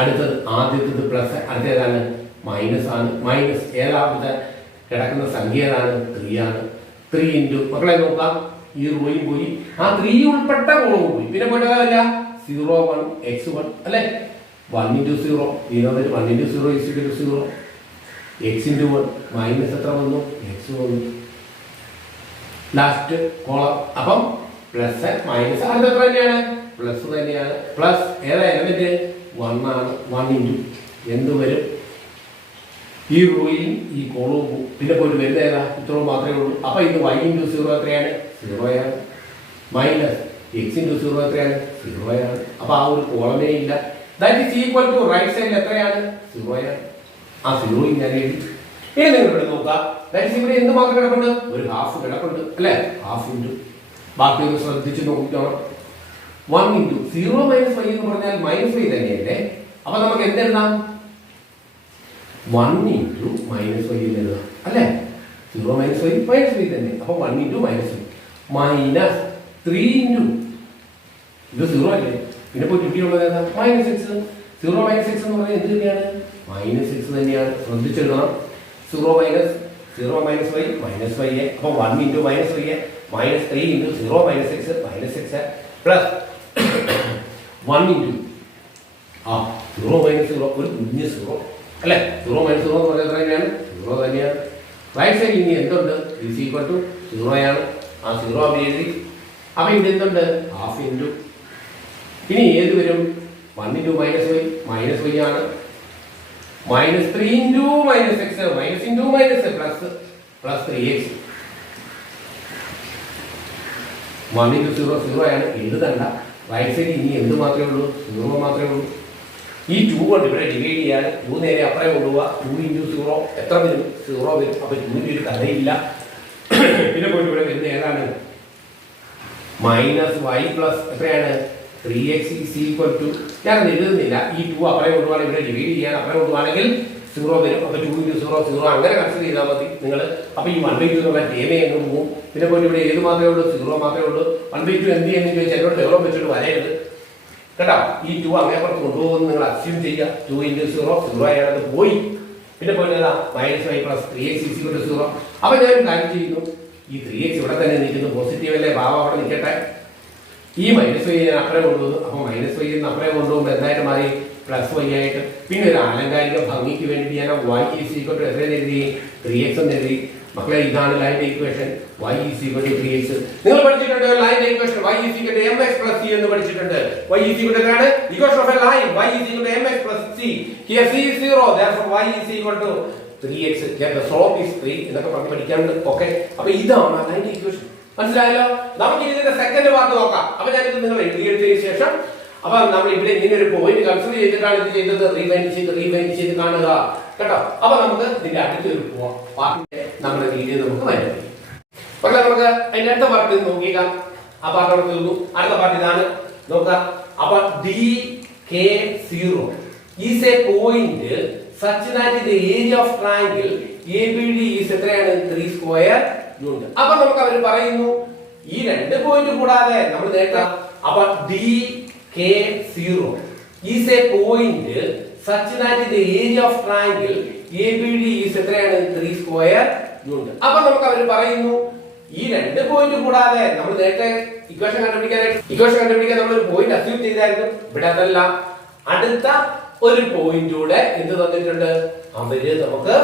അടുത്തത് ആദ്യത്തത് പ്ലസ്, അടുത്തേതാണ് മൈനസ് ആണ്. മൈനസ് ഏതാമത്തെ കിടക്കുന്ന സംഖ്യ ഏതാണ്? 3 ആണ്. 3 ഇൻറ്റു മക്കളെ നോക്കാം. ഈ റോയും പോയി, ആ 3 ഉൾപ്പെട്ട കോളവും പോയി. പിന്നെ പോയിട്ടില്ല 0 1 x1 അല്ലെ. 1 into 0, we know that 1 into 0 is equal to 0. X into 1 minus എത്ര വന്നു? എക്സ് വന്നു. ലാസ്റ്റ് കോളം അപ്പം പ്ലസ് മൈനസ് അത് എത്ര തന്നെയാണ്? പ്ലസ് തന്നെയാണ്. പ്ലസ് ഏതാ എലമെന്റ്? 1 ആണ്. 1 ഇൻറ്റു എന്ത് വരും? ഈ റൂയിൽ ഈ കോളവും പിന്നെ പോയിട്ട് വരുന്ന ഏതാ? ഇത്രയും മാത്രമേ ഉള്ളൂ. അപ്പൊ ഇത് y ഇൻറ്റു 0 എത്രയാണ്? 0 ആണ്. മൈനസ് എക്സ് ഇൻറ്റു 0 എത്രയാണ്? 0 ആണ്. അപ്പൊ ആ ഒരു കോളമേ ഇല്ല. That is equal to right സൈഡിൽ എത്രയാണ്? 0 ആണ്. ആ 0 ഞാൻ എഴുതി. ഇനി നിങ്ങൾ ഇവിടെ നോക്കുക. ദാറ്റ് ഈസ് ഇവിടെ എന്ത് മാത്രം കിടപ്പുണ്ട്? ഒരു ഹാഫ് കിടപ്പുണ്ട് അല്ലേ? ഹാഫ് ഇൻറ്റു ബാക്കി ഒന്ന് ശ്രദ്ധിച്ച് നോക്കിക്കണം. 1 ഇൻറ്റു 0 മൈനസ് y എന്ന് പറഞ്ഞാൽ മൈനസ് y തന്നെയല്ലേ? അപ്പൊ നമുക്ക് എന്തെഴുതാം? 1 ഇൻറ്റു മൈനസ് y എഴുതാം അല്ലേ? 0 മൈനസ് y മൈനസ് y തന്നെ. അപ്പൊ 1 into minus y minus 3 into ഇത് 0 അല്ലേ? പിന്നെ പോയി കിട്ടിയുള്ളത് ഏതാ? Minus X. 0 മൈനസ് എക്സ് എന്ന് പറഞ്ഞാൽ എന്ത് തന്നെയാണ്? മൈനസ് എക്സ് തന്നെയാണ്. ശ്രദ്ധിച്ചെഴുതണം. 0 മൈനസ് y മൈനസ് y. അപ്പൊ 1 into minus y minus 3 into 0 minus X minus X plus 1 into 0 minus 0 ഒരു കുഞ്ഞ് 0 അല്ലേ? 0 മൈനസ് 0 എന്ന് പറഞ്ഞാൽ എത്ര തന്നെയാണ്? 0 തന്നെയാണ്. റൈറ്റ് സൈഡിൽ ഇനി എന്തുണ്ട്? ഈസ് ഈക്വൽ ടു 0 ആണ്. ആ 0 അവിടെ എഴുതി. അപ്പൊ ഇവിടെ എന്തുണ്ട്? ഹാഫ് ഇൻറ്റു ഇനി ഏത് വരും? 1 ഇൻറ്റു മൈനസ് y ആണ്. Minus 3 into minus X minus into minus plus 3x. 1 into 0 ആണ്. എഴുതണ്ട. റൈറ്റ് സൈഡിൽ ഇനി എന്ത് മാത്രമേ ഉള്ളൂ? 0 മാത്രമേ ഉള്ളൂ. ഈ 2 കൊണ്ട് ഇവിടെ ഡിവൈഡ് ചെയ്യാൻ 2 നേരെ അപ്പുറം കൊണ്ടുപോവുക. 2 ഇൻറ്റു 0 എത്ര വരും? 0 വരും. അപ്പൊ 2 ഒരു കഥയില്ല. പിന്നെ പോയിട്ട് ഇവിടെ വരുന്ന ഏതാണ്? മൈനസ് y പ്ലസ് എത്രയാണ്? 3x ഈസ് ഈക്വൽ ടു ഞാനത് എഴുതുന്നില്ല. ഈ 2 അപ്പുറം കൊണ്ടുപോകാൻ ഇവിടെ ഡിവൈഡ് ചെയ്യാൻ അപ്പുറം കൊണ്ടുപോകണമെങ്കിൽ 0 വരും. അപ്പൊ 2 ഇൻറ്റു 0 അങ്ങനെ കൺസിഡർ ചെയ്താൽ മതി നിങ്ങൾ. അപ്പൊ ഈ 1/2 എന്നുള്ള ടേമേ അങ്ങ് പോകും. പിന്നെ പോയിട്ട് ഇവിടെ ഏത് മാത്രമേ ഉള്ളൂ? 0 മാത്രമേ ഉള്ളൂ. 1/2 എന്ത് ചെയ്യുന്നു ചോദിച്ചാൽ എന്നോട് ഡെവലപ്പ് വെച്ചിട്ട് വരരുത് കേട്ടോ. ഈ 2 അങ്ങേപ്പുറത്ത് കൊണ്ടുപോകുന്നു നിങ്ങൾ അസ്യൂം ചെയ്യുക. 2 ഇൻറ്റു 0 ആയത് പോയി. പിന്നെ പോയിട്ട് ഏതാ? Minus y plus 3x is equal to 0. അപ്പൊ ഞാൻ കാര്യം ചെയ്യുന്നു. ഈ 3x ഇവിടെ തന്നെ നിൽക്കുന്നു. പോസിറ്റീവ് അല്ലേ? ഭാവം അവിടെ നിൽക്കട്ടെ. ഈ മൈനസ് y ഞാൻ അപ്പുറം കൊണ്ടുവന്നു. അപ്പൊ മൈനസ് y അപ്പുറം കൊണ്ടുപോകുമ്പോൾ എന്തായിട്ട് മാറി? പ്ലസ് y ആയിട്ട്. പിന്നെ ഒരു ആലങ്കാരിക ഭംഗിക്ക് വേണ്ടി ഞാൻ y ഈസ് ഈക്വൽ ടു എത്ര എഴുതി? 3x എന്ന് എഴുതി. മക്കളെ ഇതാണ് ലൈൻ്റെ equation. y is equal to 3x. നിങ്ങൾ പഠിച്ചിട്ടുണ്ട് ലൈൻ്റെ equation y is equal to mx plus c എന്ന് പഠിച്ചിട്ടുണ്ട്. y ഈസ് ഈക്വൽ ടു എന്താണ്? Equation of a line y is equal to mx plus c. Here c is 0 therefore y is equal to 3x. the slope is 3 എന്നൊക്കെ പറഞ്ഞ് പഠിക്കാനുണ്ട്. ഓക്കെ. അപ്പൊ ഇതാണ് ലൈൻ്റെ ഇക്വേഷൻ. മനസ്സിലായല്ലോ? നമുക്ക് ഇതിന്റെ സെക്കൻഡ് പാർട്ട് നോക്കാം. അപ്പൊ ഞാനിത് നിങ്ങൾ എഴുതിയെടുത്തതിന് ശേഷം അപ്പൊ നമ്മൾ ഇവിടെ ഇങ്ങനെ ഒരു പോയിന്റ് കൺസിഡർ ചെയ്തിട്ടാണ് ഇത് ചെയ്തത്. റീവൈൻഡ് ചെയ്ത് കാണുക കേട്ടോ. അപ്പൊ നമുക്ക് ഇതിന്റെ അടുത്തൊരു പാർട്ടിന്റെ നമ്മുടെ രീതിയിൽ നമുക്ക് വരും. പക്ഷെ നമുക്ക് അതിന്റെ അടുത്ത പാർട്ടി നോക്കിക്കാം. ആ പാർട്ട് അവിടെ തീർന്നു. അടുത്ത പാർട്ടി ഇതാണ് നോക്കാം. അപ്പൊ DK0 is A point such that the area of triangle ABD is എത്രയാണ്? 3 സ്ക്വയർ യൂണിറ്റ്. അപ്പൊ നമുക്ക് അവർ പറയുന്നു ഈ രണ്ട് പോയിന്റ് കൂടാതെ നമ്മൾ നേരത്തെ അപ്പൊ DK0 is a point such that the area of triangle ABD is എത്രയാണ്? 3 സ്ക്വയർ യൂണിറ്റ്. അപ്പൊ നമുക്ക് അവർ പറയുന്നു ഈ രണ്ട് പോയിന്റ് കൂടാതെ നമ്മൾ നേരത്തെ ഇക്വേഷൻ കണ്ടുപിടിക്കാൻ നമ്മൾ ഒരു പോയിന്റ് അസ്യൂം ചെയ്തായിരുന്നു. ഇവിടെ അതല്ല. അടുത്ത ഒരു പോയിന്റ് കൂടെ എന്ത് തന്നിട്ടുണ്ട്? അവര് നമുക്ക്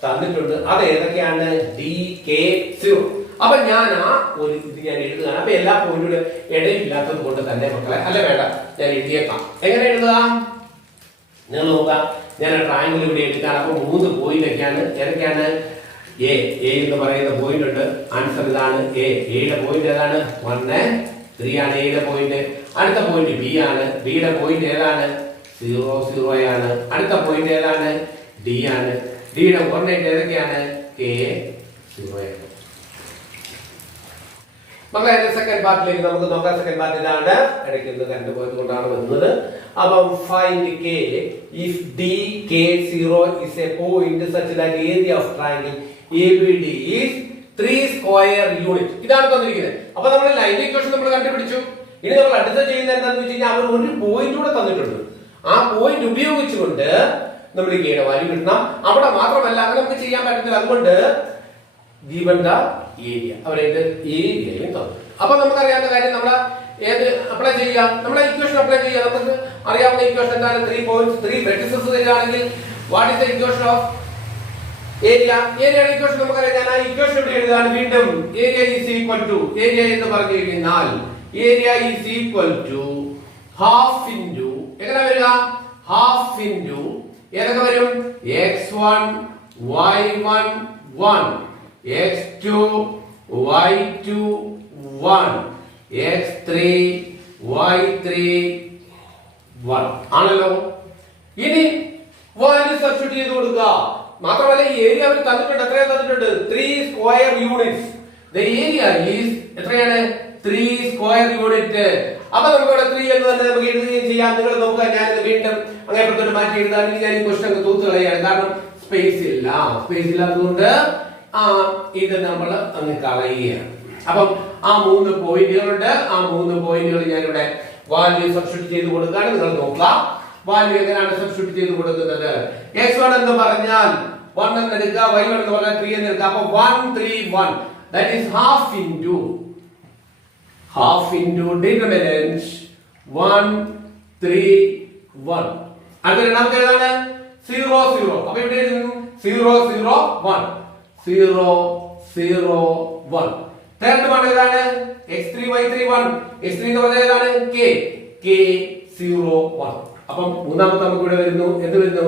തന്നിട്ടുണ്ട്. അത് ഏതൊക്കെയാണ്? DK0. അപ്പൊ ഞാൻ ആ ഒരു ഇത് ഞാൻ എഴുതുകയാണ്. അപ്പൊ എല്ലാ പോയിന്റും ഇടയില്ലാത്തത് കൊണ്ട് തന്നെ മക്കളെ അല്ല വേണ്ട ഞാൻ എഴുതിയേക്കാം. എങ്ങനെ എഴുതാം? നിങ്ങൾ നോക്കാം. ഞാൻ ട്രയാങ്കിൾ ഇവിടെ എടുക്കുകയാണ്. അപ്പൊ 3 പോയിന്റ് ഒക്കെയാണ്. ഏതൊക്കെയാണ്? എ എന്ന് പറയുന്ന പോയിന്റ് ഉണ്ട്. ആൻസർ ഇതാണ്. എയുടെ പോയിന്റ് ഏതാണ്? 1 3 ആണ് എയുടെ പോയിന്റ്. അടുത്ത പോയിന്റ് ബി ആണ്. ബിയുടെ പോയിന്റ് ഏതാണ്? 0 0 ആണ്. അടുത്ത പോയിന്റ് ഏതാണ്? ഡി ആണ്. ഡിയുടെ കോർഡിനേറ്റ് ഏതൊക്കെയാണ്? K0 ആണ്. മക്കളെ സെക്കൻഡ് പാർട്ടിലേക്ക് നമുക്ക് നോക്കാം. സെക്കൻഡ് പാർട്ട് ഇതാണ്. ഇടയ്ക്ക് കണ്ടു പോയത് കൊണ്ടാണ് വന്നത്. അപ്പം find K if DK0 is a point such that area of triangle ABD is 3 square unit. ഇതാണ് തന്നിരിക്കുന്നത്. അപ്പൊ നമ്മൾ ലൈൻ ഇക്വേഷൻ നമ്മൾ കണ്ടുപിടിച്ചു. ഇനി നമ്മൾ അടുത്ത ചെയ്യുന്നത് എന്താണെന്ന് വെച്ച് കഴിഞ്ഞാൽ അവർ ഒരു പോയിന്റ് കൂടെ തന്നിട്ടുണ്ട്. ആ പോയിന്റ് ഉപയോഗിച്ചുകൊണ്ട് നമ്മൾ കെയുടെ വാല്യൂ കിട്ടണം. അവിടെ മാത്രമല്ല അങ്ങനെ നമുക്ക് ചെയ്യാൻ പറ്റത്തില്ല. അതുകൊണ്ട് given the area അവരുടെ ഏരിയയും തന്നു. അപ്പൊ നമുക്കറിയാവുന്ന കാര്യം നമ്മുടെ ഏത് അപ്ലൈ ചെയ്യാം? നമ്മളെ ഇക്വേഷൻ അപ്ലൈ ചെയ്യാം. നമുക്ക് അറിയാവുന്ന ഇക്വേഷൻ എന്താണ്? 3 പോയിന്റ്സ് 3 വെർട്ടിസസ് തരികയാണെങ്കിൽ what is the equation of area? ഏരിയയുടെ ഇക്വേഷൻ നമുക്കറിയാം. ഞാൻ ആ ഇക്വേഷൻ ഇവിടെ എഴുതാണ് വീണ്ടും. Area is equal to, area എന്ന് പറഞ്ഞു കഴിഞ്ഞാൽ area is equal to half into, എങ്ങനെ വരിക? ഹാഫ് ഇൻറ്റു ഏതൊക്കെ വരും? x1 y1 1, x2 y2 1, x3 y3 1 ആണല്ലോ. ഇനി വാല്യൂ സബ്സ്റ്റിറ്റ്യൂട്ട് ചെയ്ത് കൊടുക്കുക. മാത്രമല്ല ഈ ഏരിയ അവർ തന്നിട്ടുണ്ട്. എത്രയാണ് തന്നിട്ടുണ്ട്? 3 square units. The area is എത്രയാണ്? 3 സ്ക്വയർ യൂണിറ്റ്. അപ്പൊ നമുക്ക് ഇവിടെ 3 എന്ന് തന്നെ നമുക്ക് എഴുതുകയും ചെയ്യാം. നിങ്ങൾ നോക്കുക, ഞാനിത് വീണ്ടും അങ്ങനെ മാറ്റി എഴുതാൻ ഞാൻ ഈ ക്വസ്റ്റൻ തൂത്ത് കളയാണ്. കാരണം സ്പേസ് ഇല്ല. സ്പേസ് ഇല്ലാത്തതുകൊണ്ട് ഇത് നമ്മൾ അങ്ങ് കളയുകയാണ്. അപ്പം ആ 3 പോയിന്റുകളുണ്ട്. ആ 3 പോയിന്റുകൾ ഞാനിവിടെ വാല്യൂ സബ്സ്റ്റിറ്റ്യൂട്ട് ചെയ്ത് കൊടുക്കുകയാണ്. നിങ്ങൾ നോക്കുക വാല്യൂ എങ്ങനെയാണ് സബ്സ്റ്റിറ്റ്യൂട്ട് ചെയ്ത് കൊടുക്കുന്നത്. x1 എന്ന് പറഞ്ഞാൽ 1 എന്ന് എടുക്കുക, y1 എന്ന് പറഞ്ഞാൽ 3 എന്ന് എടുക്കുക. അപ്പൊ 1 3 1, that is half into determinant 1 3 1. അടുത്ത നമുക്ക് ഏതാണ്? 0 0. അപ്പൊ ഇവിടെ എഴുതുന്നു 0 0 1 0 0 1. തേർഡ് വൺ ഏതാണ്? x3 y3 1. x3 എന്ന് പറഞ്ഞാൽ ഏതാണ്? k 0 1. അപ്പം മൂന്നാമത്തെ നമുക്ക് ഇവിടെ വരുന്നു. എന്ത് വരുന്നു?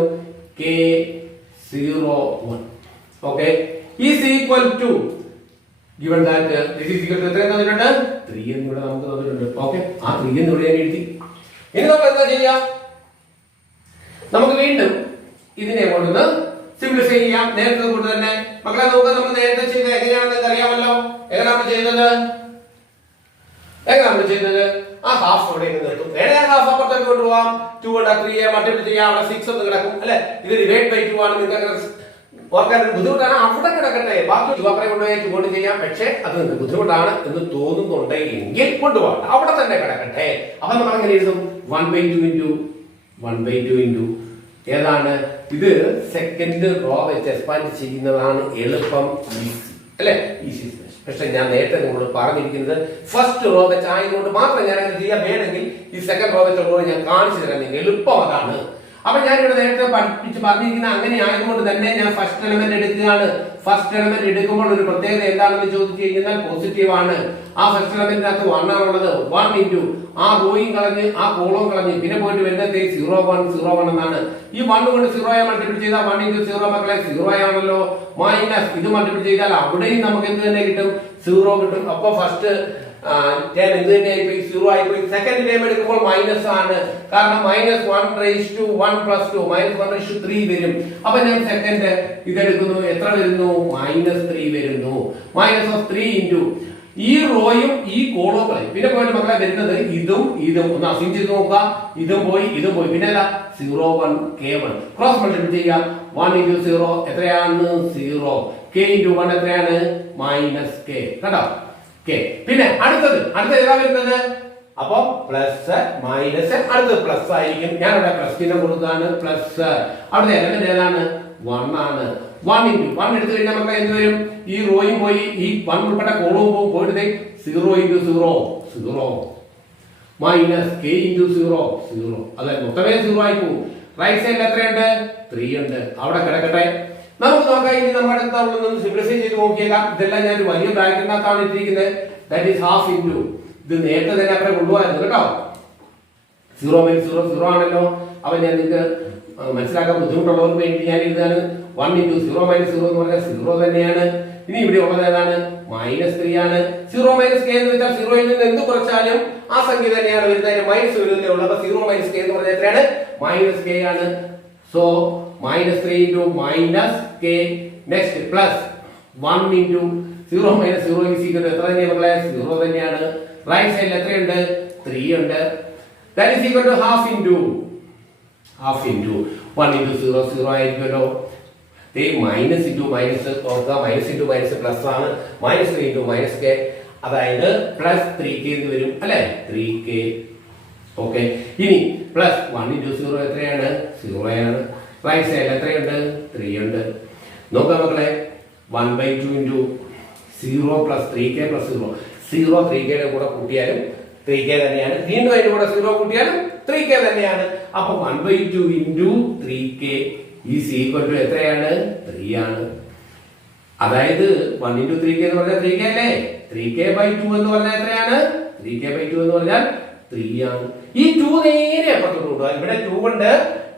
k 0 1. Okay, is equal to given that this is equal to എത്ര തന്നിട്ടുണ്ട്? 3 എന്ന് ഇവിടെ നമുക്ക് തന്നിട്ടുണ്ട്. ഓക്കേ, ആ 3 എന്ന് ഇവിടെ ഞാൻ എഴുതി. ഇനി നമ്മൾ എന്താ ചെയ്യുക? നമുക്ക് വീണ്ടും ഇതിനെ കൊണ്ടൊന്ന് സിംപ്ലിഫൈ ചെയ്യാം. നേരത്തെ കൊണ്ട് തന്നെ മക്കളെ നോക്കുക, നമ്മൾ നേരത്തെ ചെയ്തത് എങ്ങനെയാണെന്ന് അറിയാമല്ലോ. എങ്ങനെയാണ് ചെയ്തത്? ആ ഹാഫ് അവിടെ നിർത്തും. നേരെ ഹാഫ് അപ്പുറത്തേക്ക് കൊണ്ടുപോകാം. 2 കൊണ്ട് 3 മൾട്ടിപ്ലൈ ചെയ്യാം. അവിടെ 6 ഒന്ന് കിടക്കും അല്ലെ. ഇത് ഡിവൈഡ് ബൈ 2 ആണ്. നിങ്ങൾക്ക് ഓർക്കാൻ ബുദ്ധിമുട്ടാണ്, അവിടെ കിടക്കട്ടെ. ബാക്കി 2 അപ്പുറം കൊണ്ടുപോയി 2 കൊണ്ട് ചെയ്യാം. പക്ഷെ അത് നിങ്ങൾക്ക് ബുദ്ധിമുട്ടാണ് എന്ന് തോന്നുന്നുണ്ടെങ്കിൽ കൊണ്ടുപോകട്ടെ, അവിടെ തന്നെ കിടക്കട്ടെ. അപ്പൊ നമ്മൾ എങ്ങനെ എഴുതും? 1/2 ഇൻറ്റു ഏതാണ്? ഇത് സെക്കൻഡ് റോ വെച്ച് എക്സ്പാൻഡ് ചെയ്യുന്നതാണ് എളുപ്പം, ഈസി അല്ലെ? ഈസി. പക്ഷെ ഞാൻ നേരത്തെ നിങ്ങളോട് പറഞ്ഞിരിക്കുന്നത് ഫസ്റ്റ് റോ വെച്ച് ആയതുകൊണ്ട് മാത്രം ഞാൻ അങ്ങനെ ചെയ്യാൻ വേണമെങ്കിൽ ഈ സെക്കൻഡ് റോ വെച്ചുള്ള ഞാൻ കാണിച്ചു തരാം. നിങ്ങൾ എളുപ്പം അതാണ്. അപ്പൊ ഞാൻ ഇവിടെ നേരത്തെ പറഞ്ഞിരിക്കുന്ന അങ്ങനെ ആയതുകൊണ്ട് തന്നെ ഞാൻ ഫസ്റ്റ് എലമെന്റ് എടുക്കുകയാണ്. ഫസ്റ്റ് എലമെന്റ് എടുക്കുമ്പോൾ ഒരു പ്രത്യേകത എന്താണെന്ന് ചോദിച്ചു കഴിഞ്ഞാൽ പോസിറ്റീവ് ആണ്. ആ ഫസ്റ്റ് എലമെന്റിനകത്ത് 1 ആണുള്ളത്. 1 ഇൻറ്റു ആ റോയും കളഞ്ഞ് ആ കോളവും കളഞ്ഞ് പിന്നെ പോയിട്ട് വരുന്നത് 0 1 0 1 എന്നാണ്. ഈ 1 കൊണ്ട് 0 ആയി മൾട്ടിപ്ലൈ ചെയ്താൽ 1 ഇൻറ്റു 0 മക്കളെ 0 ആണല്ലോ. മൈനസ് ഇത് മൾട്ടിപ്ലൈ ചെയ്താൽ അവിടെയും നമുക്ക് എന്ത് തന്നെ കിട്ടും? 0 കിട്ടും. അപ്പൊ ഫസ്റ്റ് ടേം എന്ത് തന്നെയായിപ്പോയി? 0 ആയിപ്പോയി. സെക്കൻഡ് ടേം എടുക്കുമ്പോൾ മൈനസ് ആണ്. കാരണം -1/1 + 2 -1/3 വരും. അപ്പൊ ഞാൻ സെക്കൻഡ് ഇതെടുക്കുന്നു. എത്ര വരുന്നു? -3 വരുന്നു. -3 ഇൻറ്റു ഈ റോയും ഈ കോളവും പിന്നെ പോയിട്ട് മക്കളെ വരുന്നത് ഇതും ഒന്ന് അസീം ചെയ്ത് നോക്കുക. ഇതും പോയി പിന്നെ 0 1 k1 ക്രോസ് മൾട്ടിപ്ലൈ ചെയ്യാം. 1 ഇൻറ്റു 0 എത്രയാണ്? 0. k ഇൻറ്റു 1 എത്രയാണ്? -k. കേട്ടോ? പിന്നെ അടുത്തത് ഏതാ വരുന്നത്? അപ്പൊ പ്ലസ് മൈനസ്, അടുത്തത് പ്ലസ് ആയിരിക്കും. ഞാൻ ഇവിടെ പ്ലസ് ചിഹ്നം കൊടുത്താണ്. പ്ലസ് അവിടെ എലമെന്റ് ഏതാണ്? 1 ആണ്. 1 ഇൻറ്റു 1 എടുത്തു കഴിഞ്ഞാൽ നമുക്ക് എന്ത് വരും? ഈ റോയും പോയി ഈ 1 ഉൾപ്പെട്ട കോളവും പോകും. പോയിട്ട് 0 ഇൻറ്റു 0 0 മൈനസ് k ഇൻറ്റു 0 0. അതെ, മൊത്തമേ 0 ആയി പോകും. റൈറ്റ് സൈഡിൽ എത്രയുണ്ട്? 3 ഉണ്ട്. അവിടെ കിടക്കട്ടെ. നമുക്ക് നോക്കാം. ഇനി നമ്മുടെ അടുത്തുള്ളതൊന്ന് സിംപ്ലിഫൈ ചെയ്ത് നോക്കിയേക്കാം. ഇതെല്ലാം ഞാൻ ഒരു വലിയ ബ്രാക്കറ്റിനകത്താണ് ഇട്ടിരിക്കുന്നത്. ദാറ്റ് ഈസ് ഹാഫ് ഇൻറ്റു ഇത് നേരത്തെ തന്നെ അപ്പുറം കൊണ്ടുപോകായിരുന്നു കേട്ടോ. 0 - 0 0 ആണല്ലോ. അപ്പൊ ഞാൻ നിങ്ങൾക്ക് മനസ്സിലാക്കാൻ ബുദ്ധിമുട്ടുള്ളവർക്ക് വേണ്ടി ഞാൻ എഴുതാണ് 1 ഇൻറ്റു 0 - 0 എന്ന് പറഞ്ഞാൽ 0 തന്നെയാണ്. ഇനി ഇവിടെ ഉള്ളത് ഏതാണ്? -3 ആണ്. 0 - k എന്ന് വെച്ചാൽ 0യിൽ നിന്ന് എന്ത് കുറച്ചാലും ആ സംഖ്യ തന്നെയാണ് വരുന്നത്. മൈനസ് വരുന്നതേ ഉള്ളൂ. അപ്പൊ 0 - k എന്ന് പറഞ്ഞാൽ എത്രയാണ്? -k ആണ്. So -3 into -k. Next plus 1 into 0 - 0 is equal to എത്ര തന്നെയാണ് മക്കളെ? 0 തന്നെയാണ്. റൈറ്റ് സൈഡിൽ എത്രയുണ്ട്? 3 ഉണ്ട്. That is equal to half into 1 into 0 0 ആയിരിക്കുമല്ലോ. മൈനസ് ഇൻറ്റു മൈനസ് ഓർക്കുക. മൈനസ് ഇൻറ്റു മൈനസ് പ്ലസ് ആണ്. -3 ഇൻറ്റു -k അതായത് പ്ലസ് 3k എന്ന് വരും അല്ലെ? 3k. ഓക്കെ, ഇനി പ്ലസ് 1 ഇൻറ്റു 0 എത്രയാണ്? 0 ആണ്. റൈറ്റ് സൈഡിൽ എത്രയുണ്ട്? 3 ഉണ്ട്. നോക്കാം മക്കളെ. 1/2 ഇൻറ്റു 0 + 3k + 0 3k കൂടെ കൂട്ടിയാലും 3k തന്നെയാണ്. വീണ്ടും അതിന്റെ കൂടെ 0 കൂട്ടിയാലും 3k തന്നെയാണ്. അപ്പൊ 1/2 into 3k is equal to എത്രയാണ്? 3 ആണ്. അതായത് 1 into 3k എന്ന് പറഞ്ഞാൽ 3k അല്ലേ? 3k/2 എന്ന് പറഞ്ഞാൽ എത്രയാണ്? 3k/2 എന്ന് പറഞ്ഞാൽ 3 ആണ്. ഈ 2 നേരെ അപ്പുറത്തോട്ട് കൊണ്ടുപോകാം. ഇവിടെ 2 കൊണ്ട്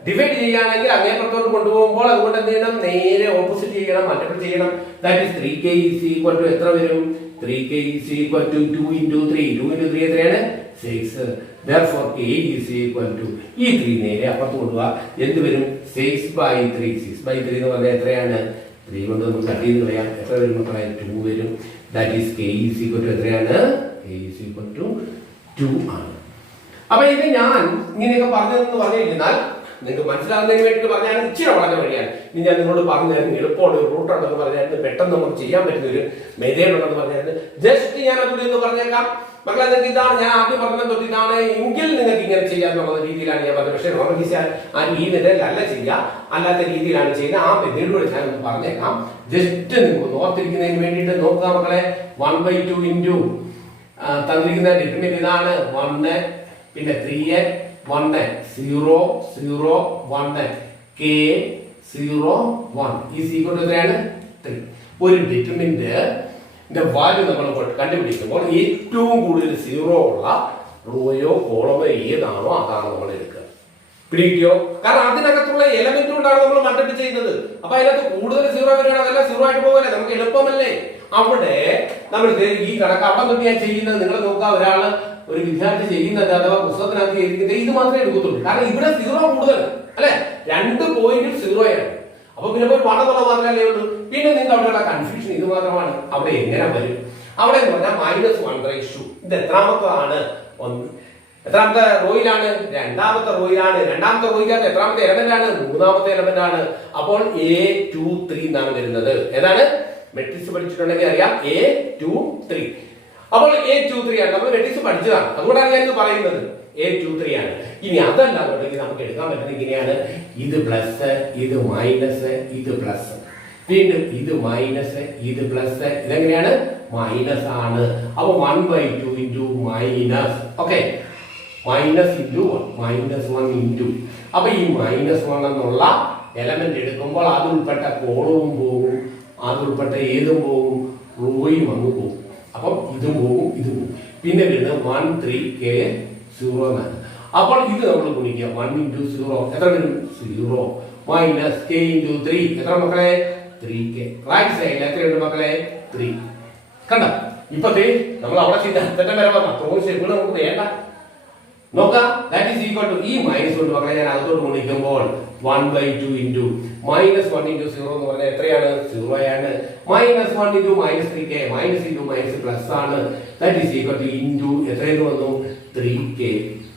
ഡിവൈഡ് ചെയ്യുകയാണെങ്കിൽ അങ്ങേ പുറത്തോട്ട് കൊണ്ടുപോകുമ്പോൾ അതുകൊണ്ട് എന്ത് ചെയ്യണം? നേരെ ഓപ്പോസിറ്റ് ചെയ്യണം, മൾട്ടിപ്പിൾ ചെയ്യണം. That is 3k is equal to എത്ര വരും? 3k is equal to 2 into 3. 2 into 3 എത്രയാണ്? 6. Therefore k is equal to ഈ 3 നേരെ അപ്പുറത്ത് കൊണ്ടുപോകാ. എന്ത് വരും? 6/3. 6/3 എന്ന് പറഞ്ഞാൽ എത്രയാണ്? 3 കൊണ്ട് നമുക്ക് കട്ട് ചെയ്ത് കളയാം. എത്ര വരും മക്കളെ? 2 വരും. That is k is equal to എത്രയാണ്? k ഈസ് ഈക്വൽ ടു 2 ആണ്. അപ്പൊ ഇത് ഞാൻ ഇങ്ങനെയൊക്കെ പറഞ്ഞതെന്ന് പറഞ്ഞു കഴിഞ്ഞാൽ നിങ്ങൾക്ക് മനസ്സിലാകുന്നതിന് വേണ്ടിയിട്ട് പറഞ്ഞാൽ ഇച്ചിരി വളരെ വഴിയാണ്. ഇനി ഞാൻ നിങ്ങളോട് പറഞ്ഞു തരുന്ന എളുപ്പമുള്ള ഒരു റൂട്ട് ഉണ്ടെന്ന് പറഞ്ഞായിരുന്നു, പെട്ടെന്ന് നമുക്ക് ചെയ്യാൻ പറ്റുന്ന ഒരു മെത്തേഡ് ഉണ്ടെന്ന് പറഞ്ഞായിരുന്നു. ജസ്റ്റ് ഞാൻ അതുകൂടി ഒന്ന് പറഞ്ഞേക്കാം മക്കളെ. നിങ്ങൾക്ക് ഇതാണ് ഞാൻ ആദ്യം പറഞ്ഞത് തൊട്ട് ഇതാണ് എങ്കിൽ നിങ്ങൾക്ക് ഇങ്ങനെ ചെയ്യാന്നുള്ള രീതിയിലാണ് ഞാൻ പറഞ്ഞത്. പക്ഷേ നോർമലി ആരും ഈ മെത്തേഡിലല്ല ചെയ്യുക, അല്ലാത്ത രീതിയിലാണ് ചെയ്യുന്നത്. ആ മെത്തേഡിലൂടെ ഞാൻ ഒന്ന് പറഞ്ഞേക്കാം. ജസ്റ്റ് നിങ്ങൾക്ക് ഓർത്തിരിക്കുന്നതിന് വേണ്ടിയിട്ട് നോക്കുക മക്കളെ. 1/2 into തന്നിരിക്കുന്ന ഡിറ്റർമിനന്റ് ഇതാണ് 1, പിന്നെ 3, 1, 0, 0, 1, k, 0, 1 ഈസ് ഈക്വൽ ടു എത്രയാണ്? 3. ഒരു ഡിറ്റർമിനന്റ് വാല്യൂ നമ്മൾ കണ്ടുപിടിക്കുമ്പോൾ ഏറ്റവും കൂടുതൽ 0 ഉള്ള റോയോ കോളമോ ഏതാണോ അതാണ് നമ്മൾ എടുക്കുക. പിടിക്കോ? കാരണം അതിനകത്തുള്ള എലമെന്റ് കൊണ്ടാണ് നമ്മൾ മൾട്ടിപ്ലൈ ചെയ്യുന്നത്. അപ്പൊ അതിനകത്ത് കൂടുതൽ 0 വരികയാണ്, അതെല്ലാം 0 ആയിട്ട് പോകല്ലേ, നമുക്ക് എളുപ്പമല്ലേ. അവിടെ നമ്മൾ ഈ കണക്ക് അവിടെ തൊട്ട് ഞാൻ ചെയ്യുന്നത് നിങ്ങൾ നോക്കുക. ഒരു വിദ്യാർത്ഥി ചെയ്യുന്നത് അഥവാ പുസ്തകത്തിനകത്ത് എഴുതിക്കുന്നത് ഇത് മാത്രമേ എടുക്കത്തുള്ളൂ. കാരണം ഇവിടെ 0 കൂടുതൽ അല്ലെ, 2 പോയിന്റിൽ 0 ആണ്. അപ്പൊ പിന്നെ പോയി പണമെന്നുള്ള മാത്രമല്ലേ ഉള്ളൂ. പിന്നെ നിങ്ങൾക്ക് അവിടെയുള്ള കൺഫ്യൂഷൻ ഇത് മാത്രമാണ്. അവിടെ എങ്ങനെ വരും? അവിടെ എന്ന് പറഞ്ഞാൽ -1/2. ഇത് എത്രാമത്തതാണ്? എത്രാമത്തെ റോയിലാണ്? രണ്ടാമത്തെ റോയിലാണ്. രണ്ടാമത്തെ റോയ്ക്കകത്ത് എത്രാമത്തെ എലമെന്റ് ആണ്? മൂന്നാമത്തെ എലമെന്റ് ആണ്. അപ്പോൾ A23 എന്നാണ് വരുന്നത്. ഏതാണ്? മെട്രിക്സ് പഠിച്ചിട്ടുണ്ടെങ്കിൽ അറിയാം A23. അപ്പോൾ A23 ആണ്. നമ്മൾ മെട്രിക്സ് പഠിച്ചതാണ്, അതുകൊണ്ടാണ് ഞാൻ ഇത് പറയുന്നത്. A23 ആണ്. ഇനി അതല്ല എന്നുണ്ടെങ്കിൽ നമുക്ക് എടുക്കാൻ പറ്റുന്നത് ഇങ്ങനെയാണ്. ഇത് പ്ലസ്, ഇത് മൈനസ്, ഇത് പ്ലസ്, വീണ്ടും ഇത് മൈനസ്, ഇത് പ്ലസ്. ഇതെങ്ങനെയാണ്? മൈനസ് ആണ്. അപ്പൊ 1/2 into minus. Okay, minus into 1 into. അപ്പൊ ഈ -1 എന്നുള്ള എലമെന്റ് എടുക്കുമ്പോൾ അത് ഉൾപ്പെട്ട കോളവും പോകും, അത് ഉൾപ്പെട്ട ഏതും പോകും, റോയും അങ്ങ് പോകും. അപ്പം ഇതും പോകും, ഇതും പോകും. പിന്നെ വരുന്നത് 1, 3k 0 എന്നാണ്. അപ്പോൾ ഇത് നമ്മൾ ഗുണിക്കുക. 1 into 0 എത്ര വരും? 0 മൈനസ് k into 3 എത്ര മക്കളെ? 3k. റൈറ്റ് സൈഡിൽ എത്രയുണ്ട് മക്കളെ? 3. കണ്ടോ? ഇപ്പത്തെ നമ്മൾ അവിടെ ചെയ്ത തെറ്റം വരെ വന്ന സ്റ്റെപ്പുകൾ നമുക്ക് വേണ്ട. നോക്കാം. ദാറ്റ് ഈസ് ഈക്വൽ ടു ഈ മൈനസ് കൊണ്ട് മക്കളെ ഞാൻ അകത്തോട്ട് ഗുണിക്കുമ്പോൾ 1/2 into -1 into 0 എന്ന് പറഞ്ഞാൽ എത്രയാണ്? 0 ആണ്. -1 into -3k minus into minus plus ആണ്. That is equal to into എത്രയെന്ന് വന്നു? 3k.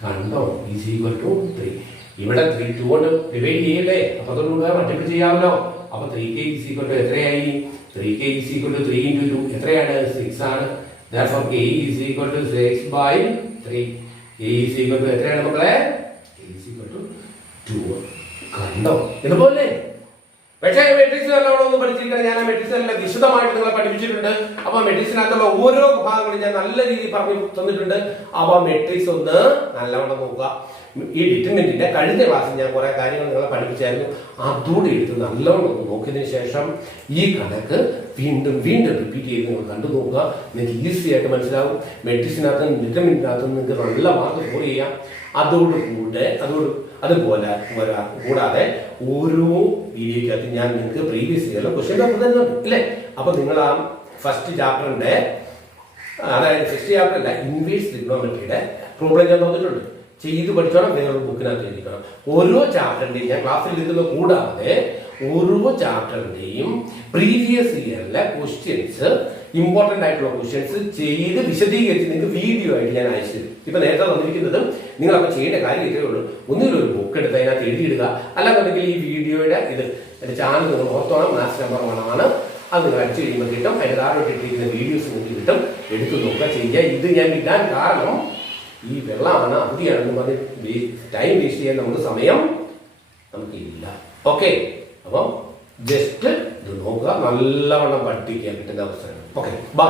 കണ്ടോ? Is equal to 3. ഇവിടെ 2 കൊണ്ട് ഡിവൈഡ് ചെയ്യല്ലേ, അപ്പൊ അതുകൊണ്ട് മൾട്ടിപ്ലൈ ചെയ്യാമല്ലോ. അപ്പൊ 3k ഈസ് ഈക്വൽ ടു എത്രയായി? 3k is equal to 3 into 2 എത്രയാണ്? 6 ആണ്. Therefore k is equal to 6/3. k is equal to എത്രയാണ് മക്കളെ? k is equal to 2. കണ്ടോ? ഇതുപോലെ പക്ഷേ മെട്രിക്സ് നല്ലോണം ഒന്ന് പഠിച്ചിരിക്കണം. ഞാൻ ആ മെട്രിക്സ് നല്ല വിശദമായിട്ട് നിങ്ങളെ പഠിപ്പിച്ചിട്ടുണ്ട്. അപ്പൊ മെട്രിക്സിനകത്തുള്ള ഓരോ ഭാഗങ്ങളും ഞാൻ നല്ല രീതിയിൽ പറഞ്ഞു തന്നിട്ടുണ്ട്. അപ്പൊ മെട്രിക്സ് ഒന്ന് നല്ലവണ്ണം നോക്കുക. ഈ ഡിറ്റർമിനന്റിന്റെ കഴിഞ്ഞ ക്ലാസ്സിൽ ഞാൻ കുറെ കാര്യങ്ങൾ നിങ്ങളെ പഠിപ്പിച്ചായിരുന്നു. അതുകൂടി എടുത്ത് നല്ലവണ്ണം ഒന്ന് നോക്കിയതിനു ശേഷം ഈ കണക്ക് വീണ്ടും വീണ്ടും റിപ്പീറ്റ് ചെയ്ത് നിങ്ങൾ കണ്ടു നോക്കുക. നിങ്ങൾക്ക് ഈസി ആയിട്ട് മനസ്സിലാവും. മെട്രിക്സിനകത്തും ഡിറ്റർമിനന്റിനകത്തും നിങ്ങൾക്ക് നല്ല മാർക്ക് സ്കോർ ചെയ്യാം. അതുപോലെ കൂടാതെ ഓരോ വീഡിയോക്കകത്ത് ഞാൻ നിങ്ങൾക്ക് പ്രീവിയസ് ഇയറിലെ ക്വസ്റ്റ്യൻ പേപ്പർ തരുന്നുണ്ട് അല്ലേ. അപ്പൊ നിങ്ങൾ ആ ഫസ്റ്റ് ചാപ്റ്ററിന്റെ, അതായത് ഫസ്റ്റ് ചാപ്റ്റർ അല്ല, ഇൻവേഴ്സ് ട്രിഗണോമെട്രിയുടെ പ്രോബ്ലം ഞാൻ തന്നിട്ടുണ്ട്. ചെയ്ത് പഠിച്ചോണം. വേറൊരു ബുക്കിനകത്ത് എഴുതിക്കണം. ഓരോ ചാപ്റ്ററിന്റെയും ഞാൻ ക്ലാസ്സിൽ എടുക്കുന്ന കൂടാതെ ഓരോ ചാപ്റ്ററിന്റെയും പ്രീവിയസ് ഇയറിലെ ക്വസ്റ്റ്യൻസ്, ഇമ്പോർട്ടന്റ് ആയിട്ടുള്ള ക്വസ്റ്റ്യൻസ് ചെയ്ത് വിശദീകരിച്ച് നിങ്ങൾക്ക് വീഡിയോ ആയിട്ട് ഞാൻ അയച്ചു തരും. ഇപ്പൊ നേരത്തെ തന്നിരിക്കുന്നതും നിങ്ങൾ അപ്പൊ ചെയ്യേണ്ട കാര്യം ഇത്രയേ ഉള്ളൂ. ഒന്നുകിൽ ഒരു ബുക്ക് എടുത്ത് അതിനകത്ത് എഴുതിയിടുക, അല്ലാന്നുണ്ടെങ്കിൽ ഈ വീഡിയോയുടെ എന്റെ ചാനൽ നിങ്ങൾ ഓർത്തോണം. മാത്സ് നമ്പർ 1 ആണ്. അത് നിങ്ങൾ അടിച്ചു കഴിയുമ്പോൾ കിട്ടും. അതിന്റെ താഴെ ഇട്ടിരിക്കുന്ന വീഡിയോസ് നിങ്ങൾക്ക് കിട്ടും. എടുത്തു നോക്കുക, ചെയ്യുക. ഇത് ഞാൻ ഇടാൻ കാരണം ഈ വെള്ളമാണ്, അവധിയാണെന്ന് പറഞ്ഞ് ടൈം വേസ്റ്റ് ചെയ്യാൻ നമുക്ക് സമയം നമുക്കില്ല. ഓക്കെ, അപ്പം ജസ്റ്റ് ഇത് നോക്കുക, നല്ലവണ്ണം പഠിപ്പിക്കാൻ കിട്ടുന്ന അവസരം. Okay, by.